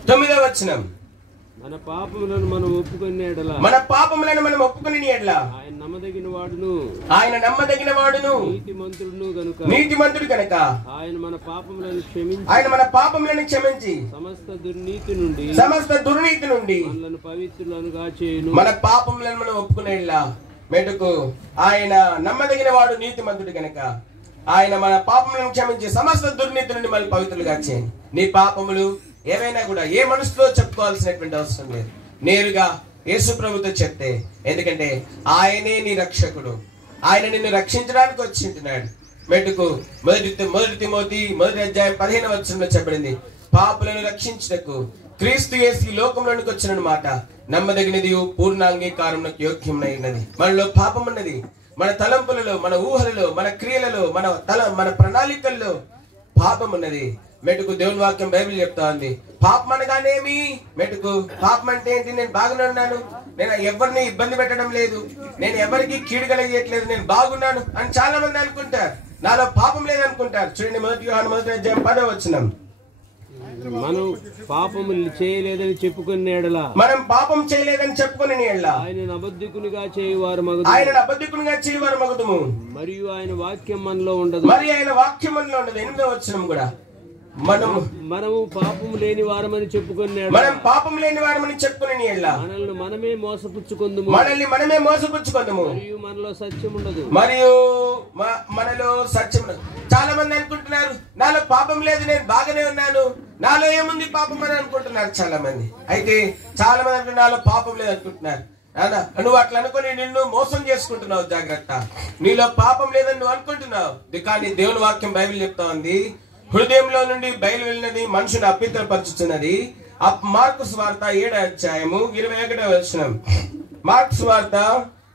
9వ వచనం. మన పాపములను మనం ఒప్పుకొని ఎడల ఆయన నమ్మదగిన వాడును నీతిమంతుడు కనుక ఆయన మన పాపములను క్షమించి సమస్త దుర్నీతి నుండి మనలను పవిత్రులనుగా చేయును. మన పాపములను మనం ఒప్పుకునేలా మెటుకు ఆయన నమ్మదగిన వాడు, నీతిమంతుడు కనుక ఆయన మన పాపములను క్షమించి సమస్త దుర్నీతి నుండి మనల్ని పవిత్రులుగా చేయండి. నీ పాపములు ఏవైనా కూడా ఏ మనసులో చెప్పుకోవాల్సినటువంటి అవసరం లేదు. నేరుగా యేసు ప్రభుతో చెప్తే, ఎందుకంటే ఆయనే నీ రక్షకుడు, ఆయన నిన్ను రక్షించడానికి వచ్చింటున్నాడు. మెట్టుకు మొదటి తిమోతి 1వ అధ్యాయం 15వ వచనంలో చెప్పబడింది, పాపులను రక్షించుటకు క్రీస్తు యేసు ఈ లోకంలోనికి వచ్చిన మాట నమ్మదగినది, పూర్ణాంగీకారమునకు యోగ్యమైనది. మనలో పాపం ఉన్నది. మన తలంపులలో, మన ఊహలలో, మన క్రియలలో, మన ప్రణాళికల్లో పాపం ఉన్నది. మెటుకు దేవుని వాక్యం బైబిల్ చెప్తా ఉంది, పాపం అనగానేమి? మెటుకు పాపం అంటే ఏంటి? నేను బాగానే ఉన్నాను, నేను ఎవరిని ఇబ్బంది పెట్టడం లేదు, నేను ఎవరికి కీడు కలిగేయట్లేదు, నేను బాగున్నాను అని చాలా మంది అనుకుంటారు. నాలో పాపం లేదనుకుంటారు. చూడండి 1 యోహాను 1:10 వచనం. మనం పాపము చేయలేదని చెప్పుకునే ఎడల, మనం పాపం చేయలేదని చెప్పుకునే ఎడల ఆయనను అబద్ధికునిగా చేయువారు మగుదుము, మరియు ఆయన వాక్యం మనలో ఉండదు. 8వ వచనం కూడా మనము పాపం లేని వారమని చెప్పుకునే ఎడల మనల్ని మనమే మోసపుచ్చుకొందుము, మరియు మనలో సత్యం ఉండదు. చాలా మంది అనుకుంటున్నారు నాలో పాపం లేదు, నేను బాగానే ఉన్నాను, నాలో ఏముంది పాపం అని అనుకుంటున్నారు చాలా మంది. అయితే చాలా మంది అంటే నాలో పాపం లేదు అనుకుంటున్నారు. నువ్వు అట్లా అనుకుని నిన్ను మోసం చేసుకుంటున్నావు. జాగ్రత్త, నీలో పాపం లేదని నువ్వు అనుకుంటున్నావు. కానీ దేవుని వాక్యం బైబిల్ చెప్తా ఉంది, హృదయంలో నుండి బయలు వెళ్ళినది మనుషుని అపవిత్రపరుచుతున్నది. మార్కు సువార్త 7:21 వచనం. మార్కు సువార్త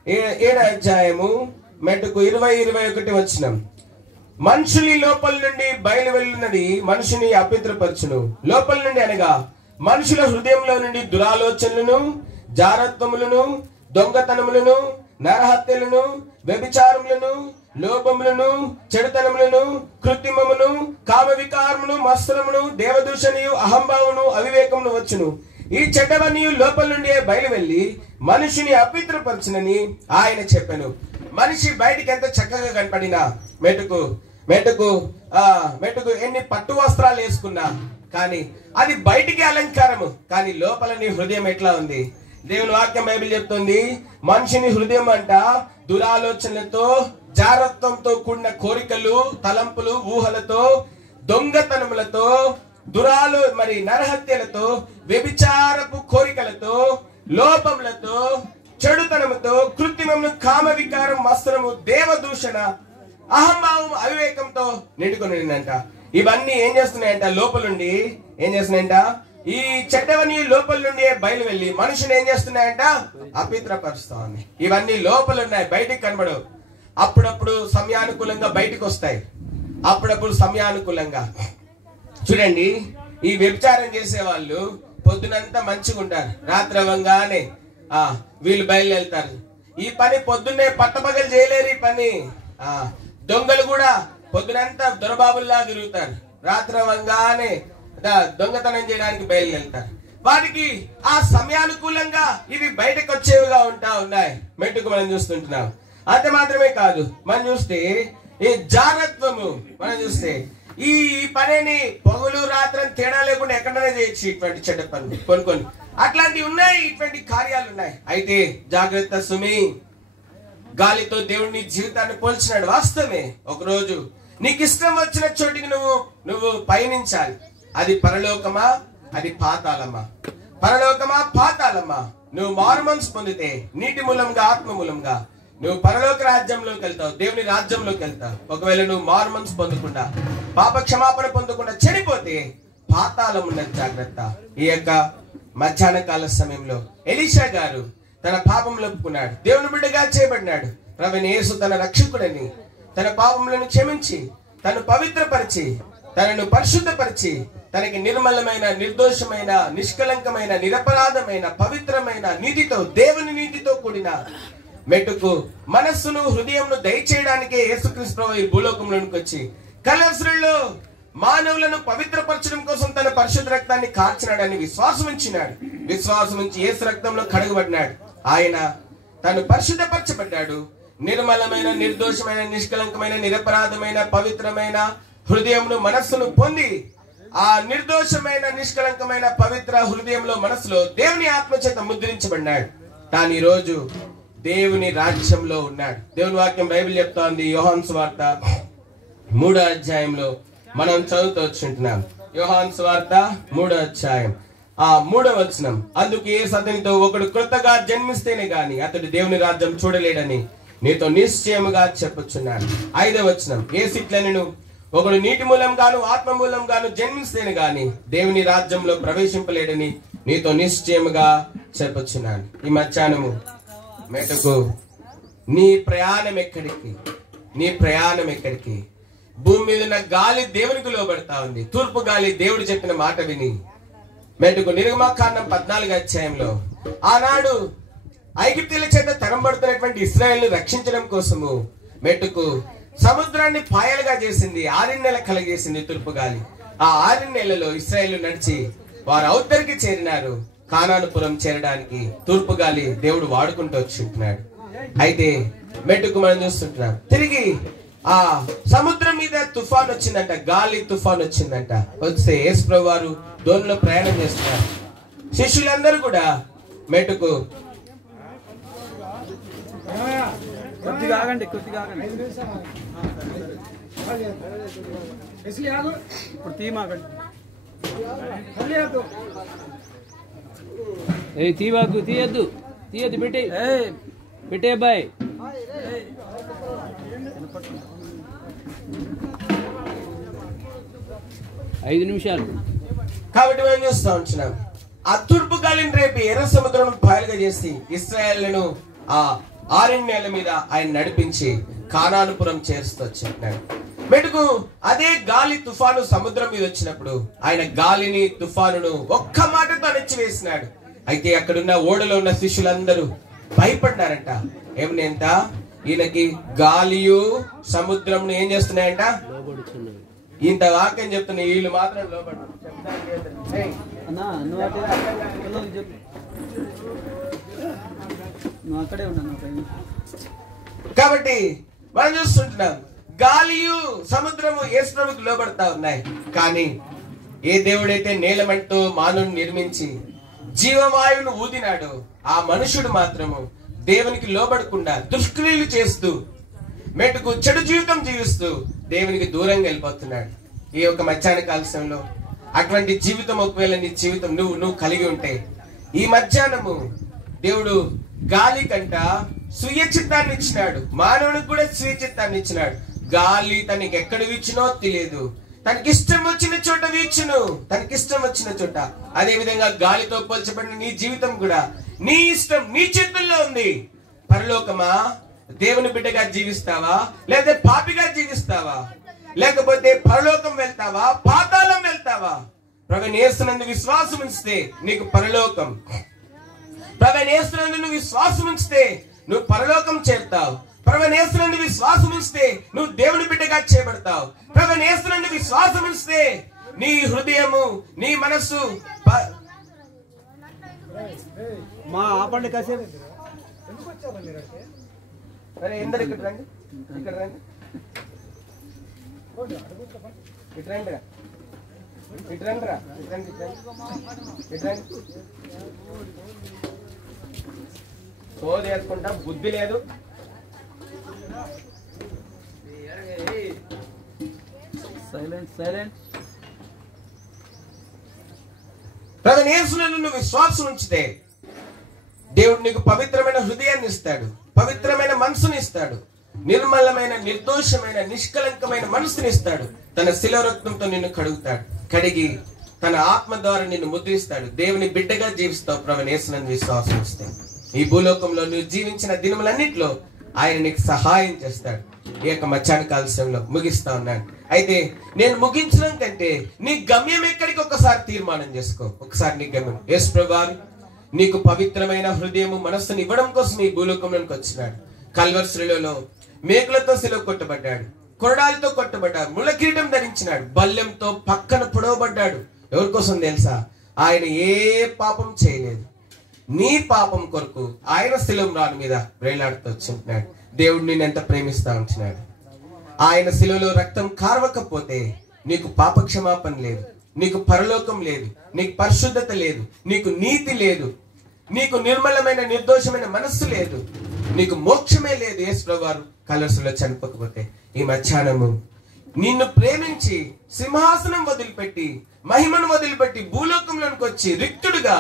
7:20-21 వచనం. మనుషుని లోపల నుండి బయలు వెళ్ళినది మనుషుని అపవిత్రపరచును. లోపల నుండి అనగా మనుషుల హృదయంలో నుండి దురాలోచనలను, జారత్వములను, దొంగతనములను, నరహత్యలను, వ్యభిచారములను, లోభములను, చెడుతనములను, కృత్రిమమును, కామ వికారమును, మత్సరమును, దేవదూషణయు, అహంభావమును, అవివేకమును వచ్చును. ఈ చెడ్డవన్నీ లోపల నుండి బయలు వెళ్ళి మనిషిని అపవిత్రపరచునని ఆయన చెప్పాను. మనిషి బయటికి ఎంత చక్కగా కనపడినా, మెటుకు ఎన్ని పట్టు వస్త్రాలు వేసుకున్నా కానీ అది బయటికి అలంకారము, కానీ లోపల నీ హృదయం ఎట్లా ఉంది? దేవుని వాక్యం బైబిల్ చెప్తుంది, మనిషిని హృదయం అంట దురాలోచనలతో, జారత్వంతో కూడిన కోరికలు, తలంపులు, ఊహలతో, దొంగతనములతో, నరహత్యలతో, వ్యభిచారపు కోరికలతో, లోపములతో, చెడుతనముతో, కృత్రిమము, కామ వికారం, మత్సరము, దేవదూషణ, అహంభావం, అవివేకంతో నిండుకొని ఉందంట. ఇవన్నీ ఏం చేస్తున్నాయంట? లోపలుండి ఏం చేస్తున్నాయంట? ఈ చెడ్డవన్నీ లోపల నుండి బయలు వెళ్ళి మనుషుని ఏం చేస్తున్నాయంట? అపవిత్రపరుస్తా ఉన్నాయి. ఇవన్నీ లోపల ఉన్నాయి, బయటికి కనబడవు. అప్పుడప్పుడు సమయానుకూలంగా బయటకు వస్తాయి, అప్పుడప్పుడు సమయానుకూలంగా. చూడండి, ఈ వ్యభిచారం చేసే వాళ్ళు పొద్దునంతా మంచిగా ఉంటారు, రాత్రి అవ్వగానే వీళ్ళు బయలుదేరుతారు. ఈ పని పొద్దున్నే పట్టపగలు చేయలేరు. ఈ పని దొంగలు కూడా పొద్దునంతా దొరబాబుల్లా తిరుగుతారు, రాత్రి అవ్వగానే దొంగతనం చేయడానికి బయలుదేరుతారు. వారికి ఆ సమయానుకూలంగా ఇవి బయటకు వచ్చేవిగా ఉన్నాయి. మెట్టుకు మనం చూస్తుంటున్నాం. అంత మాత్రమే కాదు, మనం చూస్తే ఈ జాగ్రత్తము, మనం చూస్తే ఈ పనిని పగులు రాత్రి తేడా లేకుండా ఎక్కడనే చేయొచ్చు. ఇటువంటి చెడ్డ పనులు కొన్ని అట్లాంటివి ఉన్నాయి, ఇటువంటి కార్యాలు ఉన్నాయి. అయితే జాగ్రత్త సుమి, గాలితో దేవుడిని జీవితాన్ని పోల్చినాడు. వాస్తవమే, ఒకరోజు నీకు ఇష్టం వచ్చిన చోటికి నువ్వు పయనించాలి. అది పరలోకమా, అది పాతాళమా? పరలోకమా, పాతాళమా? నువ్వు మారు మనసు పొందితే నీటి మూలంగా, ఆత్మ మూలంగా నువ్వు పరలోక రాజ్యంలోకి వెళ్తావు, దేవుని రాజ్యంలోకి వెళ్తావు. ఒకవేళ నువ్వు మారు మనసు పొందకుండా, పాప క్షమాపణ పొందకుండా చెడిపోతే పాతాళం ఉన్నది. జాగ్రత్త. ఈ యొక్క మధ్యాహ్న కాల సమయంలో ఎలీషా గారు తన పాపంలో ఒప్పుకున్నాడు, దేవుని బిడ్డగా చేయబడినాడు. ప్రభువైన యేసు తన రక్షకుడని, తన పాపములను క్షమించి, తను పవిత్రపరిచి, తనను పరిశుద్ధపరిచి, తనకి నిర్మలమైన, నిర్దోషమైన, నిష్కలంకమైన, నిరపరాధమైన, పవిత్రమైన నీతితో, దేవుని నీతితో కూడిన మెట్టుకు మనస్సును, హృదయంను దయచేయడానికే యేసుక్రీస్తు ప్రభువు ఈ భూలోకంలోనికి వచ్చి కలవసరుల్లో మానవులను పవిత్రపరచడం కోసం తన పరిశుద్ధ రక్తాన్ని కార్చినాడని విశ్వాసం ఉంచినాడు. విశ్వాసం ఉంచి యేసు రక్తంలో కడగబడినాడు. ఆయన తను పరిశుద్ధపరచబడ్డాడు. నిర్మలమైన, నిర్దోషమైన, నిష్కలంకమైన, నిరపరాధమైన, పవిత్రమైన హృదయంను, మనస్సును పొంది ఆ నిర్దోషమైన, నిష్కలంకమైన, పవిత్ర హృదయంలో, మనస్సులో దేవుని ఆత్మచేత ముద్రించబడినాడు. తాను ఈ రోజు దేవుని రాజ్యంలో ఉన్నాడు. దేవుని వాక్యం బైబిల్ చెప్తా ఉంది. యోహాను సువార్త 3వ అధ్యాయంలో మనం చదువుతూ వచ్చుంటున్నాం. యోహాను సువార్త 3వ అధ్యాయం 3వ వచనం. అందుకు యేసు అతనితో, ఒకడు క్రొత్తగా జన్మిస్తేనే గాని అతడు దేవుని రాజ్యం చూడలేడని నీతో నిశ్చయముగా చెప్పుచున్నాను. 5వ వచనం. యేసు ఇట్లనెను, ఒకడు నీటి మూలంగాను, ఆత్మ మూలంగాను జన్మిస్తేనే గాని దేవుని రాజ్యంలో ప్రవేశింపలేడని నీతో నిశ్చయముగా చెప్పుచున్నాను. ఈ మధ్యాహ్నము మెట్టుకు నీ ప్రయాణం ఎక్కడికి? నీ ప్రయాణం ఎక్కడికి? భూమి మీద ఉన్న గాలి దేవునికి లోబడతా ఉంది. తూర్పు గాలి దేవుడు చెప్పిన మాట విని మెట్టుకు నిర్గమకాండం 14వ అధ్యాయంలో ఆనాడు ఐగుప్తీయుల చేత తరంబడుతున్నటువంటి ఇశ్రాయేలును రక్షించడం కోసము మెట్టుకు సముద్రాన్ని పాయలుగా చేసింది, 6 నెలలు కలగజేసింది తూర్పు గాలి. ఆ 6 నెలలలో ఇశ్రాయేలు నడిచి వారు అవతరికి చేరినారు. కానానుపురం చేరడానికి తూర్పు గాలి దేవుడు వాడుకుంటూ వచ్చుంటున్నాడు. అయితే మెట్టుకు మనం చూస్తుంటున్నాం, తిరిగి ఆ సముద్రం మీద తుఫాన్ వచ్చిందంట, గాలి తుఫాన్ వచ్చిందంట. వస్తే యేసుప్రభు వారు దోణిలో ప్రయాణం చేస్తున్నారు. శిష్యులందరూ కూడా మెట్టుకు కొద్దిగా ఆగండి. ఇప్పుడు తీమాగండి. తీయద్దు పెట్టే బాయ్. ఐదు నిమిషాలు. కాబట్టి మేము చూస్తా ఉంటున్నాం, ఆ తూర్పు గాలిని రేపు ఎర్ర సముద్రం పాయలుగా చేసి ఇశ్రాయేలును ఆ 6 నెలల మీద ఆయన నడిపించి కానానుపురం చేరుస్తూ వచ్చాడు. మెటుకు అదే గాలి తుఫాను సముద్రం మీద వచ్చినప్పుడు ఆయన గాలిని తుఫానును ఒక్క మాటతో అణచివేసినాడు. అయితే అక్కడున్న ఓడలో ఉన్న శిష్యులందరూ భయపడ్డారంట. ఏమనేంత ఈయనకి గాలియు సముద్రం ఏం చేస్తున్నాయంట, ఇంత వాక్యం చెప్తున్నా, వీళ్ళు మాత్రం లోపడ్డారు. కాబట్టి మనం చూస్తుంటున్నాం, గాలియు సముద్రము యేసుప్రభువుకు లోబడతా ఉన్నాయి. కానీ ఏ దేవుడైతే నేలమంటూ మానవుని నిర్మించి జీవవాయువును ఊదినాడు, ఆ మనుషుడు మాత్రము దేవునికి లోబడకుండా దుష్క్రియలు చేస్తూ మెట్టుకు చెడు జీవితం జీవిస్తూ దేవునికి దూరంగా వెళ్ళిపోతున్నాడు. ఈ యొక్క మధ్యాహ్న కాలశంలో అటువంటి జీవితం ఒకవేళ నీ జీవితం నువ్వు కలిగి ఉంటే, ఈ మధ్యాహ్నము దేవుడు గాలి కంట స్వీయ చిత్తాన్ని ఇచ్చినాడు, మానవునికి కూడా స్వీయ చిత్తాన్ని ఇచ్చినాడు. గాలి తనకి ఎక్కడ వీచినో తెలియదు, తనకిష్టం వచ్చిన చోట వీచును, తనకిష్టం వచ్చిన చోట. అదే విధంగా గాలితో పోల్చబడిన నీ జీవితం కూడా నీ ఇష్టం, నీ చేతుల్లో ఉంది. పరలోకమా దేవుని బిడ్డగా జీవిస్తావా, లేదా పాపిగా జీవిస్తావా? లేకపోతే పరలోకం వెళ్తావా, పాతాళం వెళ్తావా? ప్రభువైన యేసునందు విశ్వాసం ఉంచితే నీకు పరలోకం, ప్రభువైన యేసునందు నువ్వు విశ్వాసం ఉంచితే నువ్వు పరలోకం చేరుతావు. ప్రభువైన యేసునందు విశ్వాసం ఉంచితే నువ్వు దేవుని బిడ్డగా చేయబడతావు. ప్రభువైన యేసునందు విశ్వాసం ఉంచితే నీ హృదయము, నీ మనస్సు మా ఆపండి కాసేపు. ఎందరు ఇక్కడ రండి, ఇక్కడ రండి, ఇటు రండి రా, ఇటు రండి రా, ఇటు రండి, ఇటు రండి. సోది వేసుకుంటా, బుద్ధి లేదు. సైలెంట్. ప్రభువైన యేసునందు నువ్వు విశ్వాసం ఉంచితే దేవుడు నీకు పవిత్రమైన హృదయాన్ని ఇస్తాడు, పవిత్రమైన మనసుని ఇస్తాడు, నిర్మలమైన, నిర్దోషమైన, నిష్కలంకమైన మనసుని ఇస్తాడు. తన శిలరత్నంతో నిన్ను కడుగుతాడు, కడిగి తన ఆత్మ ద్వారా నిన్ను ముద్రిస్తాడు. దేవుని బిడ్డగా జీవిస్తావు ప్రభువైన యేసునందు విశ్వాసం ఉంచితే. ఈ భూలోకంలో నువ్వు జీవించిన దినములన్నిట్లో ఆయన నీకు సహాయం చేస్తాడు. ఈ యొక్క మధ్యాహ్న కాలశంలో ముగిస్తా ఉన్నాడు. అయితే నేను ముగించడం కంటే నీ గమ్యం ఎక్కడికి ఒకసారి తీర్మానం చేసుకో. ఒకసారి నీ గమ్యం యేసుప్రభువు వారు నీకు పవిత్రమైన హృదయము, మనస్సును ఇవ్వడం కోసం ఈ భూలోకంలోకి వచ్చినాడు. కల్వరి శిలువలో మేకులతో శిలువ కొట్టబడ్డాడు, కొరడాలతో కొట్టబడ్డాడు, ముళ్ళ కిరీటం ధరించినాడు, బల్లెంతో పక్కన పొడవబడ్డాడు. ఎవరి కోసం తెలుసా? ఆయన ఏ పాపం చేయలేదు. నీ పాపం కొరకు ఆయన శిలువ రాను మీద వేలాడుతూ వచ్చింటున్నాడు. దేవుడు నిన్ను ఎంత ప్రేమిస్తా ఉంటున్నాడు. ఆయన శిలువలో రక్తం కార్వకపోతే నీకు పాప క్షమాపణ లేదు, నీకు పరలోకం లేదు, నీకు పరిశుద్ధత లేదు, నీకు నీతి లేదు, నీకు నిర్మలమైన, నిర్దోషమైన మనస్సు లేదు, నీకు మోక్షమే లేదు. యేసుప్రభువు వారు కలర్సులో చనిపోకపోతే ఈ మధ్యాహ్నము నిన్ను ప్రేమించి సింహాసనం వదిలిపెట్టి, మహిమను వదిలిపెట్టి భూలోకంలోనికి వచ్చి రిక్తుడుగా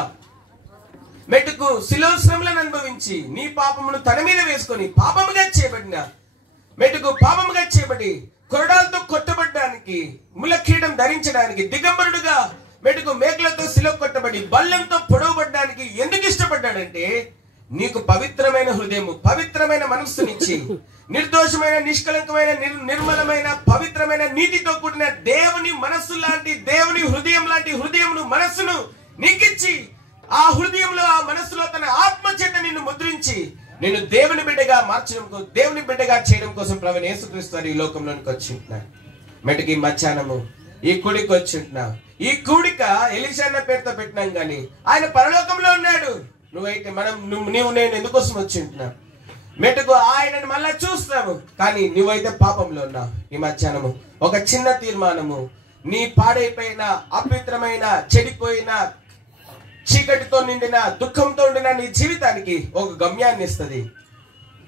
మెట్టుకు శిలువ శ్రమలను అనుభవించి నీ పాపమును తన మీద వేసుకొని పాపముగా చేయబడిన మెట్టుకు పాపముగా చేయబడి కొరడాలతో కొట్టబడ్డానికి, ముళ్ళ కిరీటం ధరించడానికి, దిగంబరుడుగా మెట్టుకు మేకులతో శిలువ కొట్టబడి బల్లెంతో పొడవబడ్డానికి ఎందుకు ఇష్టపడ్డాడంటే నీకు పవిత్రమైన హృదయము, పవిత్రమైన మనస్సునిచ్చి నిర్దోషమైన, నిష్కలంకమైన, నిర్మలమైన, పవిత్రమైన, నీతితో కూడిన దేవుని మనస్సు లాంటి, దేవుని హృదయం లాంటి హృదయమును, మనస్సును నీకిచ్చి ఆ హృదయంలో, ఆ మనసులో తన ఆత్మ చేత నిన్ను ముద్రించి నిన్ను దేవుని బిడ్డగా మార్చడం, దేవుని బిడ్డగా చేయడం కోసం ప్రభువైన యేసుక్రీస్తు వారు ఈ లోకంలోనికి వచ్చి ఉంటున్నారు. మెటుకి మధ్యాహ్నము ఈ కూడికి వచ్చి ఉంటున్నావు. ఈ కూడిక ఎలీషా అన్న పేరుతో పెట్టినాం కానీ ఆయన పరలోకంలో ఉన్నాడు. నువ్వైతే నీవు నేను ఎందుకోసం వచ్చి ఉంటున్నావు? మెటుకు ఆయనను మళ్ళా చూస్తావు, కానీ నువ్వైతే పాపంలో ఉన్నావు. ఈ మధ్యాహ్నము ఒక చిన్న తీర్మానము నీ పాడైపోయిన, అపవిత్రమైన, చెడిపోయిన, చీకటితో నిండిన, దుఃఖంతో ఉండిన నీ జీవితానికి ఒక గమ్యాన్ని ఇస్తుంది.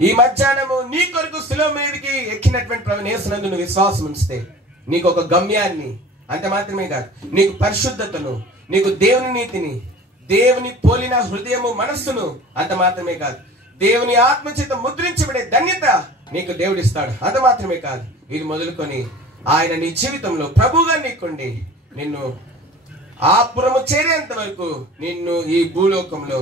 ఈ మధ్యాహ్నము నీ కొరకు శిలువ మీదకి ఎక్కినటువంటి ప్రభువైన యేసునందు నువ్వు విశ్వాసం ఉంచితే నీకు ఒక గమ్యాన్ని, అంత మాత్రమే కాదు, నీకు పరిశుద్ధతను, నీకు దేవుని నీతిని, దేవుని పోలిన హృదయము, మనస్సును, అంత మాత్రమే కాదు, దేవుని ఆత్మచేత ముద్రించబడే ధన్యత నీకు దేవుడిస్తాడు. అంత మాత్రమే కాదు, ఇది మొదలుకొని ఆయన నీ జీవితంలో ప్రభువుగా నీకుండి నిన్ను ఆ పురము చేరేంత వరకు నిన్ను ఈ భూలోకంలో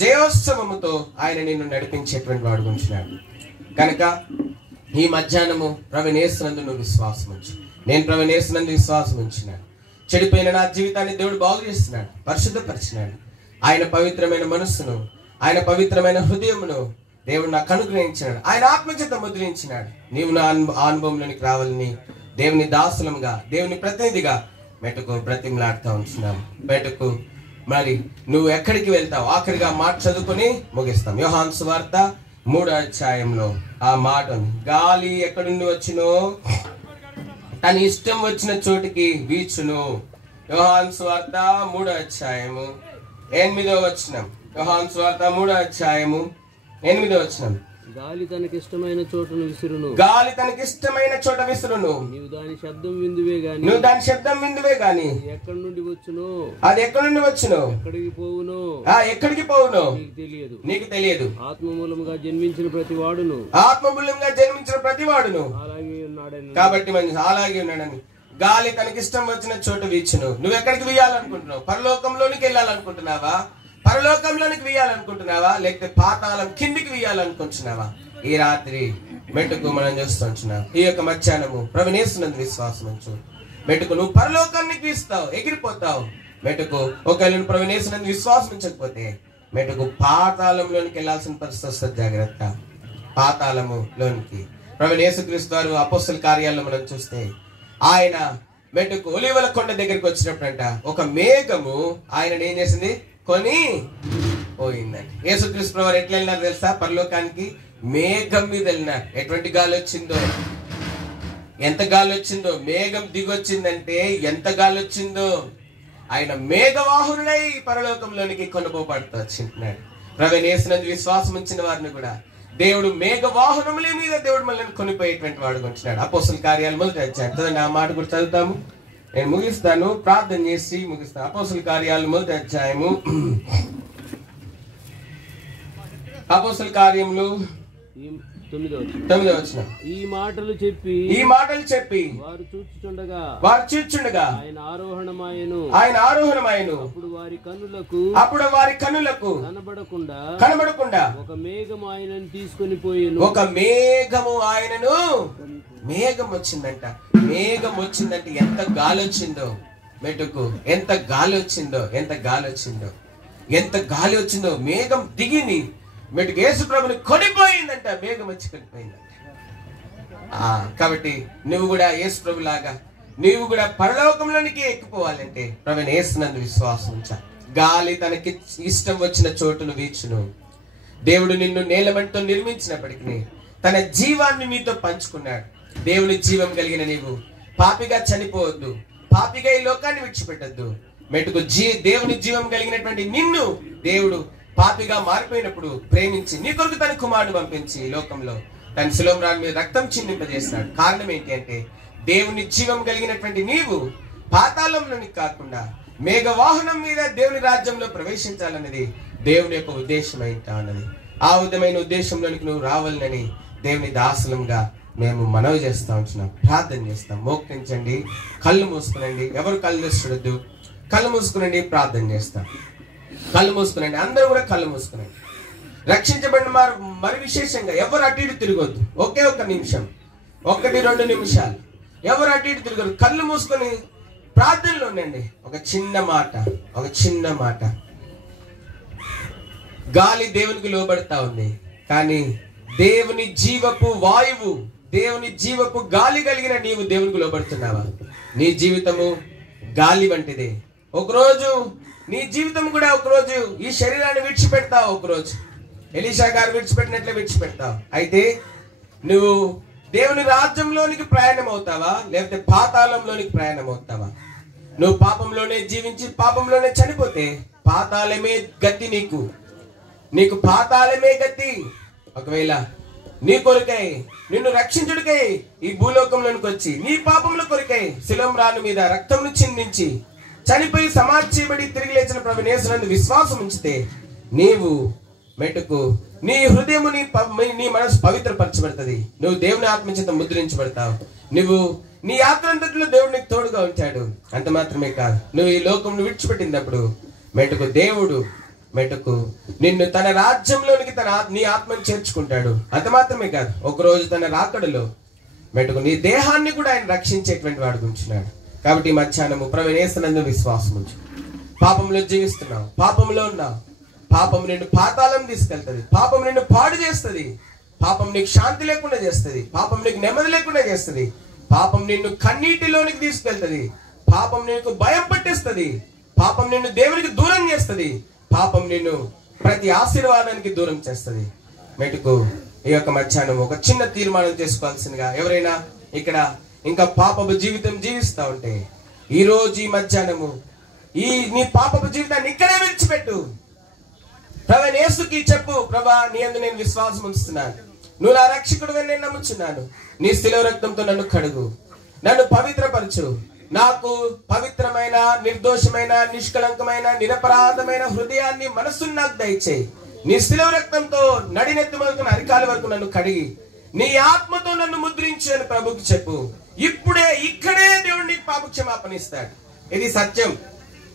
జయోత్సవముతో ఆయన నిన్ను నడిపించేటువంటి వాడు ఉంటున్నాడు. కనుక ఈ మధ్యాహ్నము ప్రభువైన యేసునందు నువ్వు విశ్వాసం ఉంచు. నేను ప్రభువైన యేసునందు విశ్వాసం ఉంచినాను. చెడిపోయిన నా జీవితాన్ని దేవుడు బాగు చేస్తున్నాడు, పరిశుద్ధపరిచినాడు. ఆయన పవిత్రమైన మనస్సును, ఆయన పవిత్రమైన హృదయమును దేవుడు నాకు అనుగ్రహించినాడు. ఆయన ఆత్మచేత ముద్రించినాడు. నీవు నా అనుభవంలోనికి రావాలని దేవుని దాసులంగా, దేవుని ప్రతినిధిగా మెటుకు బ్రతిమలాడుతూ ఉంటున్నాము. మెటుకు మరి నువ్వు ఎక్కడికి వెళ్తావు? ఆఖరిగా మాట చదువుకుని ముగిస్తాం. యోహాను సువార్త 3వ అధ్యాయంలో ఆ మాటను, గాలి ఎక్కడి నుండి వచ్చునో తన ఇష్టం వచ్చిన చోటికి వీచును. యోహాను సువార్త 3వ అధ్యాయము 8వ వచనం. యోహాను సువార్త 3వ అధ్యాయము 8వ వచనం. గాలి తనకిష్టమైన చోటను విసురును, గాలి తనకిష్టమైన చోట విసురును. నీవు దాని శబ్దం విందువే గాని, నువ్వు దాని శబ్దం విందువే గాని, ఎక్కడి నుండి వచ్చునో, అది ఎక్కడి నుండి వచ్చునో, ఎక్కడికి పోవునో, ఎక్కడికి పోవునో నీకు తెలియదు. ఆత్మ మూలముగా జన్మించిన ప్రతి వాడును, అలాగే ఉన్నాడని. కాబట్టి మంచి అలాగే ఉన్నాడని. గాలి తనకిష్టం వచ్చిన చోట వీచును. నువ్వు ఎక్కడికి వీయాలనుకుంటున్నావు? పరలోకంలోనికి వెళ్ళాలనుకుంటున్నావా? పరలోకంలోనికి వీయాలనుకుంటున్నావా? లేకపోతే పాతాళం కిందికి వీయాలనుకుంటున్నావా? ఈ రాత్రి మెట్టుకు మనం చూస్తుంటున్నాం. ఈ యొక్క మధ్యాహ్నము ప్రభువైన యేసునందు విశ్వాసం ఉంచు. మెట్టుకు నువ్వు పరలోకానికి వీస్తావు, ఎగిరిపోతావు. మెట్టుకు ఒకవేళ నువ్వు ప్రభువైన యేసునందు విశ్వాసం ఉంచకపోతే మెట్టుకు పాతాళంలోనికి వెళ్లాల్సిన పరిస్థితి వస్తుంది. జాగ్రత్త. పాతాళములోనికి ప్రభువైన యేసుక్రీస్తు వారు అపోస్తల కార్యాల్లో మనం చూస్తే ఆయన మెట్టుకు ఒలీవల కొండ దగ్గరికి వచ్చినప్పుడంట ఒక మేఘము ఆయనను ఏం చేసింది? కొని పోయిందండి. యేసుక్రీస్తు వారు ఎట్లా వెళ్ళినారు తెలుసా? పరలోకానికి మేఘం మీద వెళ్ళినారు. ఎటువంటి గాలి వచ్చిందో, ఎంత గాలి వచ్చిందో, మేఘం దిగొచ్చిందంటే ఎంత గాలి వచ్చిందో. ఆయన మేఘవాహనుడై పరలోకంలోనికి కొనుపోబడుతూ వచ్చింటున్నాడు. ప్రభువైన యేసునందు విశ్వాసం ఉంచిన వారిని కూడా దేవుడు మేఘవాహనముల మీద దేవుడు మనల్ని కొనిపోయేటువంటి వాడు ఉంటున్నాడు. అపోస్తల కార్యాలు 1వ అధ్యాయం చదవండి. ఆ మాట కూడా చదువుతాము, నేను ముగిస్తాను, ప్రార్థన చేసి ముగిస్తాను. అపోస్తల కార్యాలు 1వ అధ్యాయము, అపోస్తల కార్యములు 9వ వచనం. ఈ మాటలు చెప్పి వారు చూచుచుండగా ఆయన ఆరోహణమాయెను. అప్పుడు వారి కన్నులకు కనబడకుండా ఒక మేఘము ఆయనను తీసుకొని పోయెను. మేఘం వచ్చిందంట. మేఘం వచ్చిందంటే ఎంత గాలి వచ్చిందో మెటుకు, ఎంత గాలి వచ్చిందో. మేఘం దిగింది మెటుకు యేసు ప్రభుని కొనిపోయిందంట. మేఘం వచ్చి కొనిపోయిందంట. కాబట్టి నువ్వు కూడా యేసు ప్రభు లాగా నువ్వు కూడా పరలోకంలోనికి ఎక్కిపోవాలంటే ప్రభువైన యేసునందు విశ్వాసం ఉంచాలి. గాలి తనకి ఇష్టం వచ్చిన చోటును వీచును. దేవుడు నిన్ను నేలమంటూ నిర్మించినప్పటికీ తన జీవాన్ని నీతో పంచుకున్నాడు. దేవుని జీవం కలిగిన నీవు పాపిగా చనిపోవద్దు, పాపిగా ఈ లోకాన్ని విడిచిపెట్టద్దు. మెటుకు దేవుని జీవం కలిగినటువంటి నిన్ను దేవుడు పాపిగా మారిపోయినప్పుడు ప్రేమించి నీ కొరకు తన కుమారుడు పంపించి లోకంలో తన శిలోమ్రాన్ మీద రక్తం చిందింపజేస్తాడు. కారణం ఏంటి అంటే దేవుని జీవం కలిగినటువంటి నీవు పాతాళంలోనికి కాకుండా మేఘవాహనం మీద దేవుని రాజ్యంలో ప్రవేశించాలన్నది దేవుని యొక్క ఉద్దేశం అయింటా అన్నది. ఆ విధమైన ఉద్దేశంలోనికి నువ్వు రావాలని దేవుని దాసులంగా మేము మనవి చేస్తా ఉంటున్నాం. ప్రార్థన చేస్తాం. మోకరించండి, కళ్ళు మూసుకునండి. ఎవరు కళ్ళు చూడొద్దు, కళ్ళు మూసుకునండి. ప్రార్థన చేస్తాం. కళ్ళు మూసుకునండి. అందరూ కూడా కళ్ళు మూసుకునండి. రక్షించబడిన మరి విశేషంగా ఎవరు అటు ఇటు తిరగొద్దు. ఒకే ఒక నిమిషం, 1-2 నిమిషాలు ఎవరు అటు ఇటు తిరగొద్దు. కళ్ళు మూసుకొని ప్రార్థనలో ఉండండి. ఒక చిన్న మాట గాలి దేవునికి లోబడతా ఉంది. కానీ దేవుని జీవపు వాయువు, దేవుని జీవపు గాలి కలిగిన నీవు దేవునికి లోబడుతున్నావా? నీ జీవితము గాలి వంటిదే. ఒకరోజు నీ జీవితం కూడా ఒకరోజు ఈ శరీరాన్ని విడిచిపెడతావు. ఒకరోజు ఎలీషా గారు విడిచిపెట్టినట్లే విడిచిపెడతావు. అయితే నువ్వు దేవుని రాజ్యంలోనికి ప్రయాణం అవుతావా, లేకపోతే పాతాళంలోనికి ప్రయాణం అవుతావా? నువ్వు పాపంలోనే జీవించి పాపంలోనే చనిపోతే పాతాళమే గతి. నీకు పాతాళమే గతి. ఒకవేళ నీ కొరకై, నిన్ను రక్షించుడికై ఈ భూలోకంలోనికి వచ్చి నీ పాపముల కొరకై శిలంరాను మీద రక్తమును చిందించి చనిపోయి సమాధి చేయబడి తిరిగి లేచిన ప్రభువు యేసునందు విశ్వాసం ఉంచితే నీవు మెట్టుకు నీ హృదయము నీ మనసు పవిత్రపరచబడుతుంది. నువ్వు దేవుని ఆత్మ చేత ముద్రించబడతావు. నువ్వు నీ యాత్రంతట్లో దేవుడు నీకు తోడుగా ఉంచాడు. అంత మాత్రమే కాదు, నువ్వు ఈ లోకంను విడిచిపెట్టినప్పుడు మెట్టుకు దేవుడు నిన్ను తన రాజ్యంలోనికి నీ ఆత్మను చేర్చుకుంటాడు. అంత మాత్రమే కాదు, ఒకరోజు తన రాకడలో నీ దేహాన్ని కూడా ఆయన రక్షించేటువంటి వాడు ఉంచున్నాడు. కాబట్టి మధ్యాహ్నము ప్రభువు యేసునందు విశ్వాసం ఉంచు. పాపంలో జీవిస్తున్నావు, పాపంలో ఉన్నావు. పాపం నిన్ను పాతాళం తీసుకెళ్తుంది. పాపం నిన్ను పాడు చేస్తుంది. పాపం నీకు శాంతి లేకుండా చేస్తుంది. పాపం నీకు నెమ్మది లేకుండా చేస్తుంది. పాపం నిన్ను కన్నీటిలోనికి తీసుకెళ్తుంది. పాపం నీకు భయం పట్టిస్తుంది. పాపం నిన్ను దేవునికి దూరం చేస్తుంది. పాపం నిన్ను ప్రతి ఆశీర్వాదానికి దూరం చేస్తుంది. మెటుకు ఈ యొక్క మధ్యాహ్నం ఒక చిన్న తీర్మానం చేసుకోవాల్సిందిగా, ఎవరైనా ఇక్కడ ఇంకా పాపపు జీవితం జీవిస్తా ఉంటే ఈ రోజు ఈ మధ్యాహ్నము నీ పాపపు జీవితాన్ని ఇక్కడే విడిచిపెట్టు. ప్రభువైన యేసుకి చెప్పు, ప్రభా నీ యందు నేను విశ్వాసం ఉంచుతున్నాను, నువ్వు నా రక్షకుడుగా నేను నమ్ముచున్నాను, నీ శిలువ రక్తంతో నన్ను కడుగు, నన్ను పవిత్రపరచు, నాకు పవిత్రమైన, నిర్దోషమైన, నిష్కలంకమైన, నిరపరాధమైన హృదయాన్ని, మనస్సును నాకు దయచేయి. నీ శిలువ రక్తంతో నడినెత్తి మొదలుకున్న అరికాల వరకు నన్ను కడిగి నీ ఆత్మతో నన్ను ముద్రించు అని ప్రభుకి చెప్పు. ఇప్పుడే ఇక్కడే దేవుడు నీకు పాప క్షమాపణ ఇస్తాడు. ఇది సత్యం,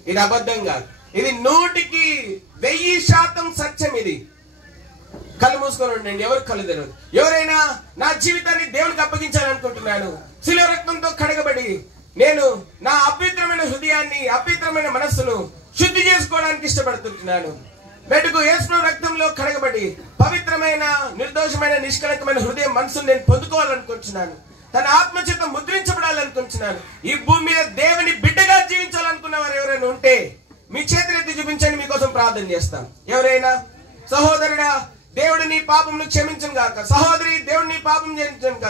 ఇది అబద్ధం కాదు. ఇది 100% సత్యం. ఇది కళ్ళు మూసుకొని ఉండండి, ఎవరు కళ్ళు తెరవదు. ఎవరైనా నా జీవితాన్ని దేవునికి అప్పగించాలనుకుంటున్నాను, శిలువ రక్తంతో కడగబడి నేను నా అపవిత్రమైన హృదయాన్ని, అపవిత్రమైన మనస్సును శుద్ధి చేసుకోవడానికి ఇష్టపడుతుంటున్నాను, మెటుకు యేసు రక్తంలో కడగబడి పవిత్రమైన, నిర్దోషమైన, నిష్కలంకమైన హృదయం, మనసును నేను పొందుకోవాలనుకుంటున్నాను, తన ఆత్మ చేత ముద్రించబడాలనుకుంటున్నాను, ఈ భూమి మీద దేవుని బిడ్డగా జీవించాలనుకున్న వారు ఎవరైనా ఉంటే మీ చేతులెత్తి చూపించండి, మీకోసం ప్రార్థన చేస్తాం. ఎవరైనా సహోదరుడా, దేవుడు నీ పాపమును క్షమించను గాక. సహోదరి, దేవుడు నీ పాపం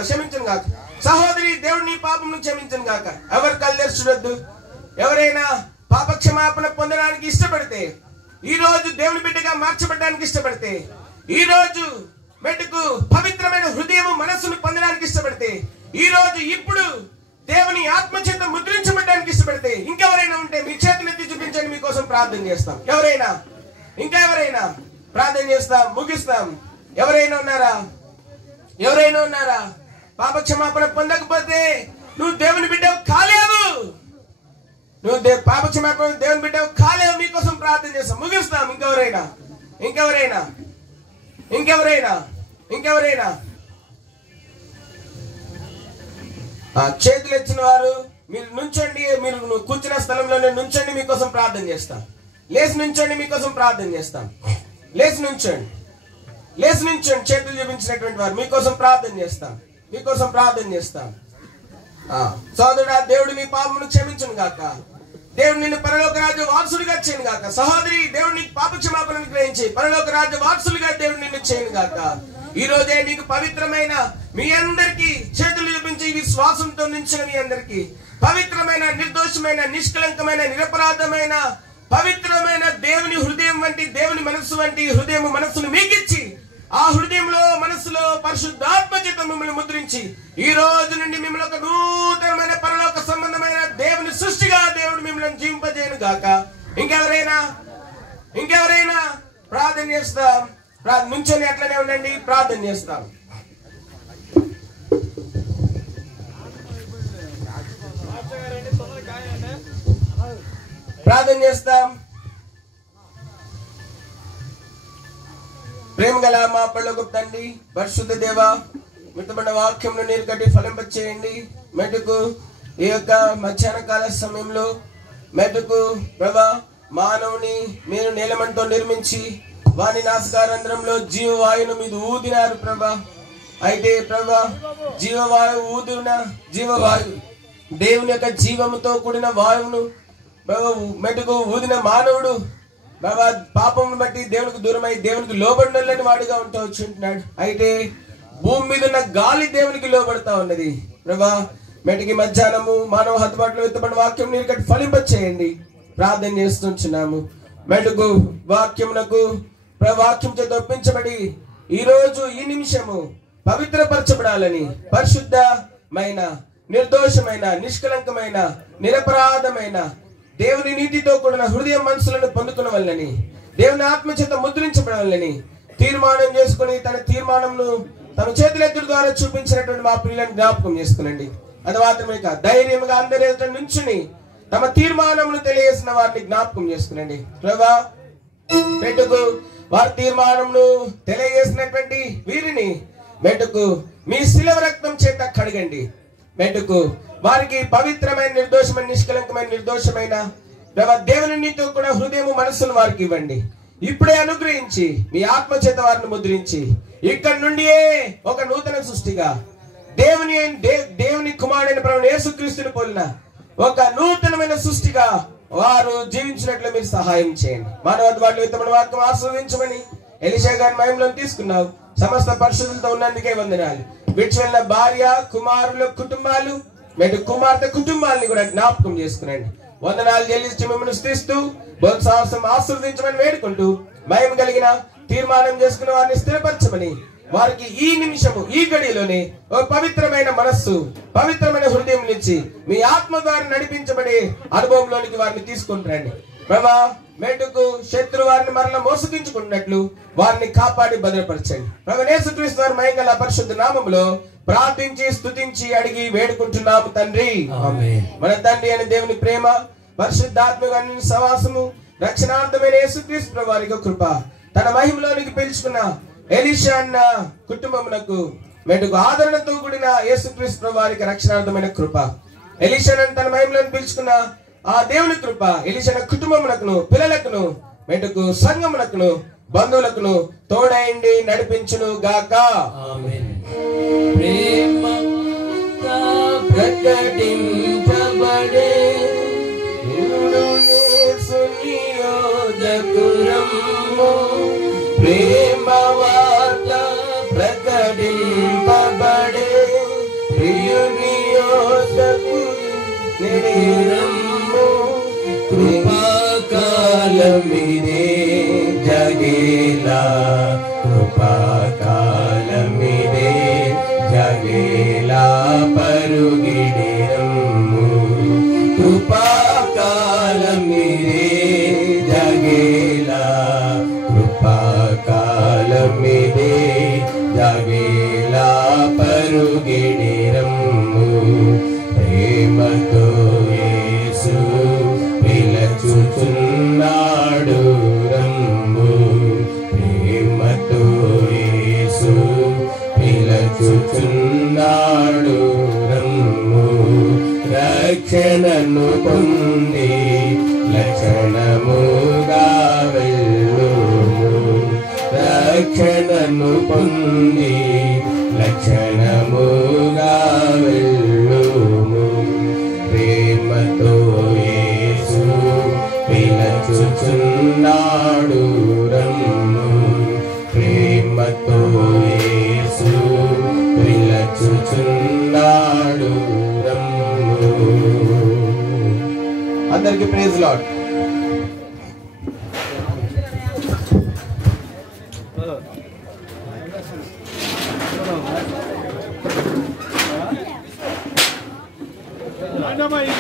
క్షమించను గాక. సహోదరి, దేవుడు నీ పాపమును క్షమించను గాక. ఎవరు కళ్ళు చూడొద్దు. ఎవరైనా పాప క్షమాపణ పొందడానికి ఇష్టపడితే, ఈ రోజు దేవుని బిడ్డగా మార్చబడడానికి ఇష్టపడితే, ఈ రోజు మెట్టుకు పవిత్రమైన హృదయము, మనస్సును పొందడానికి ఇష్టపడితే, ఈ రోజు ఇప్పుడు దేవుని ఆత్మ చేత ముద్రించబడడానికి ఇష్టపడితే, ఇంకెవరైనా ఉంటే మీ చేతులు ఎత్తి చూపించండి, మీకోసం ప్రార్థన చేస్తాం. ఎవరైనా, ఇంకా ఎవరైనా ప్రార్థన చేస్తాం, ముగిస్తాం. ఎవరైనా ఉన్నారా? పాప క్షమాపణ పొందకపోతే నువ్వు దేవుని బిడ్డవు కాలేవు. నువ్వు పాప క్షమాపణ దేవుని బిడ్డవు కాలేవు. మీకోసం ప్రార్థన చేస్తాం, ముగిస్తాం. ఇంకెవరైనా చేతులు ఎత్తిన వారు మీరు నుంచండి. మీరు కూర్చున్న స్థలంలోనే నుంచండి, మీకోసం ప్రార్థన చేస్తాం. లేచి నుంచండి, మీకోసం ప్రార్థన చేస్తాం. లేచి నుంచండి. చేతులు చూపించినటువంటి వారు మీకోసం ప్రార్థన చేస్తాం. సోదరుడా, దేవుడు నీ పాపమును క్షమించును గాక. దేవుడు నిన్ను పరలోక రాజ్య వారసుడిగా చేయను గాక. సహోదరి, దేవుడు నీకు పాప క్షమాపణను గ్రహించి పరలోక రాజ్య వారసుడిగా దేవుడు నిన్ను చేయను గాక. ఈ రోజే నీకు పవిత్రమైన, మీ అందరికీ చేతులు చూపించి విశ్వాసంతో నించిన మీ అందరికీ పవిత్రమైన, నిర్దోషమైన, నిష్కలంకమైన, నిరపరాధమైన, పవిత్రమైన దేవుని హృదయం వంటి, దేవుని మనస్సు వంటి హృదయము, మనస్సును మీకిచ్చి ఆ హృదయంలో, మనస్సులో పరిశుద్ధాత్మ చేత మిమ్మల్ని ముద్రించి ఈ రోజు నుండి మిమ్మల్ని ఒక నూతనమైన పరలోక సంబంధమైన దేవుని సృష్టిగా దేవుడు మిమ్మల్ని జీవింపజేయను గాక. ఇంకెవరైనా ప్రార్థన చేస్తాం. నుంచొని అట్లనే ఉండండి, ప్రార్థన చేస్తాం. ప్రేమ గల మా పరలోకపు తండ్రి, పరిశుద్ధ దేవ, మితమైన వాక్యంను నీరు కట్టి ఫలింపచేయండి. మెటుకు ఈ యొక్క మధ్యాహ్న కాల సమయంలో మెటుకు ప్రభా, మానవుని మీరు నీలమణితో నిర్మించి వాని నాసికారంధ్రంలో జీవవాయువును మీద ఊదినారు ప్రభా. అయితే ప్రభా జీవవాయువు ఊదిన జీవవాయువు దేవుని యొక్క జీవముతో కూడిన వాయువును మెటుకు ఊదిన మానవుడు బాబా పాపమును బట్టి దేవునికి దూరమై దేవునికి లోబడినని వాడిగా ఉంటూ వచ్చుంటున్నాడు. అయితే భూమి మీద ఉన్న గాలి దేవునికి లోబడతా ఉన్నది ప్రభా. మెటికి మధ్యాహ్నము మానవ హద్దుబాటులో ఎత్తబడిన వాక్యం నీరు కట్టి ఫలింపచేయండి ప్రార్థన చేస్తున్నాము. మెటుకు వాక్యమునకు వాక్యం చేత ఒప్పించబడి ఈ రోజు ఈ నిమిషము పవిత్రపరచబడాలని పరిశుద్ధమైన నిర్దోషమైన నిష్కలంకమైన నిరపరాధమైన దేవుని నీతితో కూడిన హృదయ మనసులను పొందుకున్న వల్లని దేవుని ఆత్మ చేత ముద్రించబడాలని తీర్మానం చేసుకుని తన తీర్మానంను తన చేతులెత్తుల ద్వారా చూపించినటువంటి మా పిల్లలను జ్ఞాపకం చేసుకునండి. అది మాత్రమే కాదు, ధైర్యంగా అందరి ఎదుట నుంచుని తమ తీర్మానమును తెలియజేసిన వారిని జ్ఞాపకం చేసుకునండి ప్రభా. మెట్టుకు వారి తీర్మానమును తెలియజేసినటువంటి వీరిని మెట్టుకు మీ శిలవ రక్తం చేత కడగండి. మెట్టుకు వారికి పవిత్రమైన నిర్దోషమైన నిష్కలంకమైన నిర్దోషమైన దేవుని నీతో కూడా హృదయము మనస్సును వారికి ఇవ్వండి. ఇప్పుడే అనుగ్రహించి మీ ఆత్మ చేత వారిని ముద్రించి ఇక్కడి నుండియే ఒక నూతన సృష్టిగా దేవుని కుమారుడైన ప్రభువైన యేసుక్రీస్తుని పోలిన ఒక నూతనమైన సృష్టిగా వారు జీవించినట్లు మీరు సహాయం చేయండి. మానవ వాటిలో ఇతర వాక్యం ఆస్వాదించమని ఎలీషా గారి మహిమలను తీసుకున్నావు. సమస్త పరిశుద్ధులతో ఉన్నందుకే వందనాలు. విడిచి వెళ్ళిన భార్య కుమారుల కుటుంబాలు మెటు కుమార్తె కుటుంబాలని కూడా జ్ఞాపకం చేసుకునండి. వందనాలు చెల్లించి మిమ్మల్ని స్తుతిస్తూ బహు సాహసం ఆశీర్వదించమని వేడుకుంటూ మహిమ కలిగిన తీర్మానం చేసుకున్న వారిని స్థిరపరచమని వారికి ఈ నిమిషము ఈ గడిలోనే ఒక పవిత్రమైన మనస్సు పవిత్రమైన హృదయం నుంచి మీ ఆత్మ ద్వారా నడిపించబడే అనుభవంలోనికి వారిని తీసుకుంటారండి ప్రభా. మెట్టుకు శత్రు వారిని మరలా మోసగించుకున్నట్లు వారిని కాపాడి భద్రపరచండి ప్రభా. యేసుక్రీస్తు వారి మహిమగల పరిశుద్ధ నామములో ప్రార్థించి స్తుతించి అడిగి వేడుకుంటున్నాము తండ్రి. మన తండ్రి అని దేవుని ప్రేమ పరిశుద్ధాత్మ సవాసము రక్షణార్థమైన యేసుక్రీస్తు ప్రభు వారికి కృప తన మహిమలోనికి పిలుచుకున్న ఎలీషా అన్న కుటుంబమునకు మెట్టుకు ఆదరణతో కూడిన యేసుక్రీస్తు ప్రభు వారికి రక్షణార్థమైన కృప ఎలీషా తన మహిమలోని పిలుచుకున్న ఆ దేవుని కృప ఎలీషా కుటుంబమునకును పిల్లలకును మెట్టుకు సంఘమునకును బంధువులకును తోడైండి నడిపించును గాక. ప్రకటించబడే ప్రేమ వార్త ప్రకటింపబడే ప్రియుని యోసకు నిరమ్ము కృపాకాలమిదే జగేలా కృపాకాలమిదే జగేలా పరుగిడిరమ్ము కృపాకాలమిదే జగేలా కృపాకాలమిదే జగేలా పరుగిడిరమ్ము ప్రేమతో యేసు పిలుచుచున్నాడు రమ్ము ప్రేమతో యేసు పిలుచుచున్నాడు రమ్ము రక్షణను పొంది లక్షణముగా వెళ్ళుము రక్షణను పొంది లక్షణముగా వెళ్ళుము ప్రేమతో యేసు పిలుచుచున్నాడు రమ్ము ప్రేమతో యేసు పిలుచుచున్నాడు రమ్ము. అందరికీ ప్రైజ్ లార్డ్. Dynamite.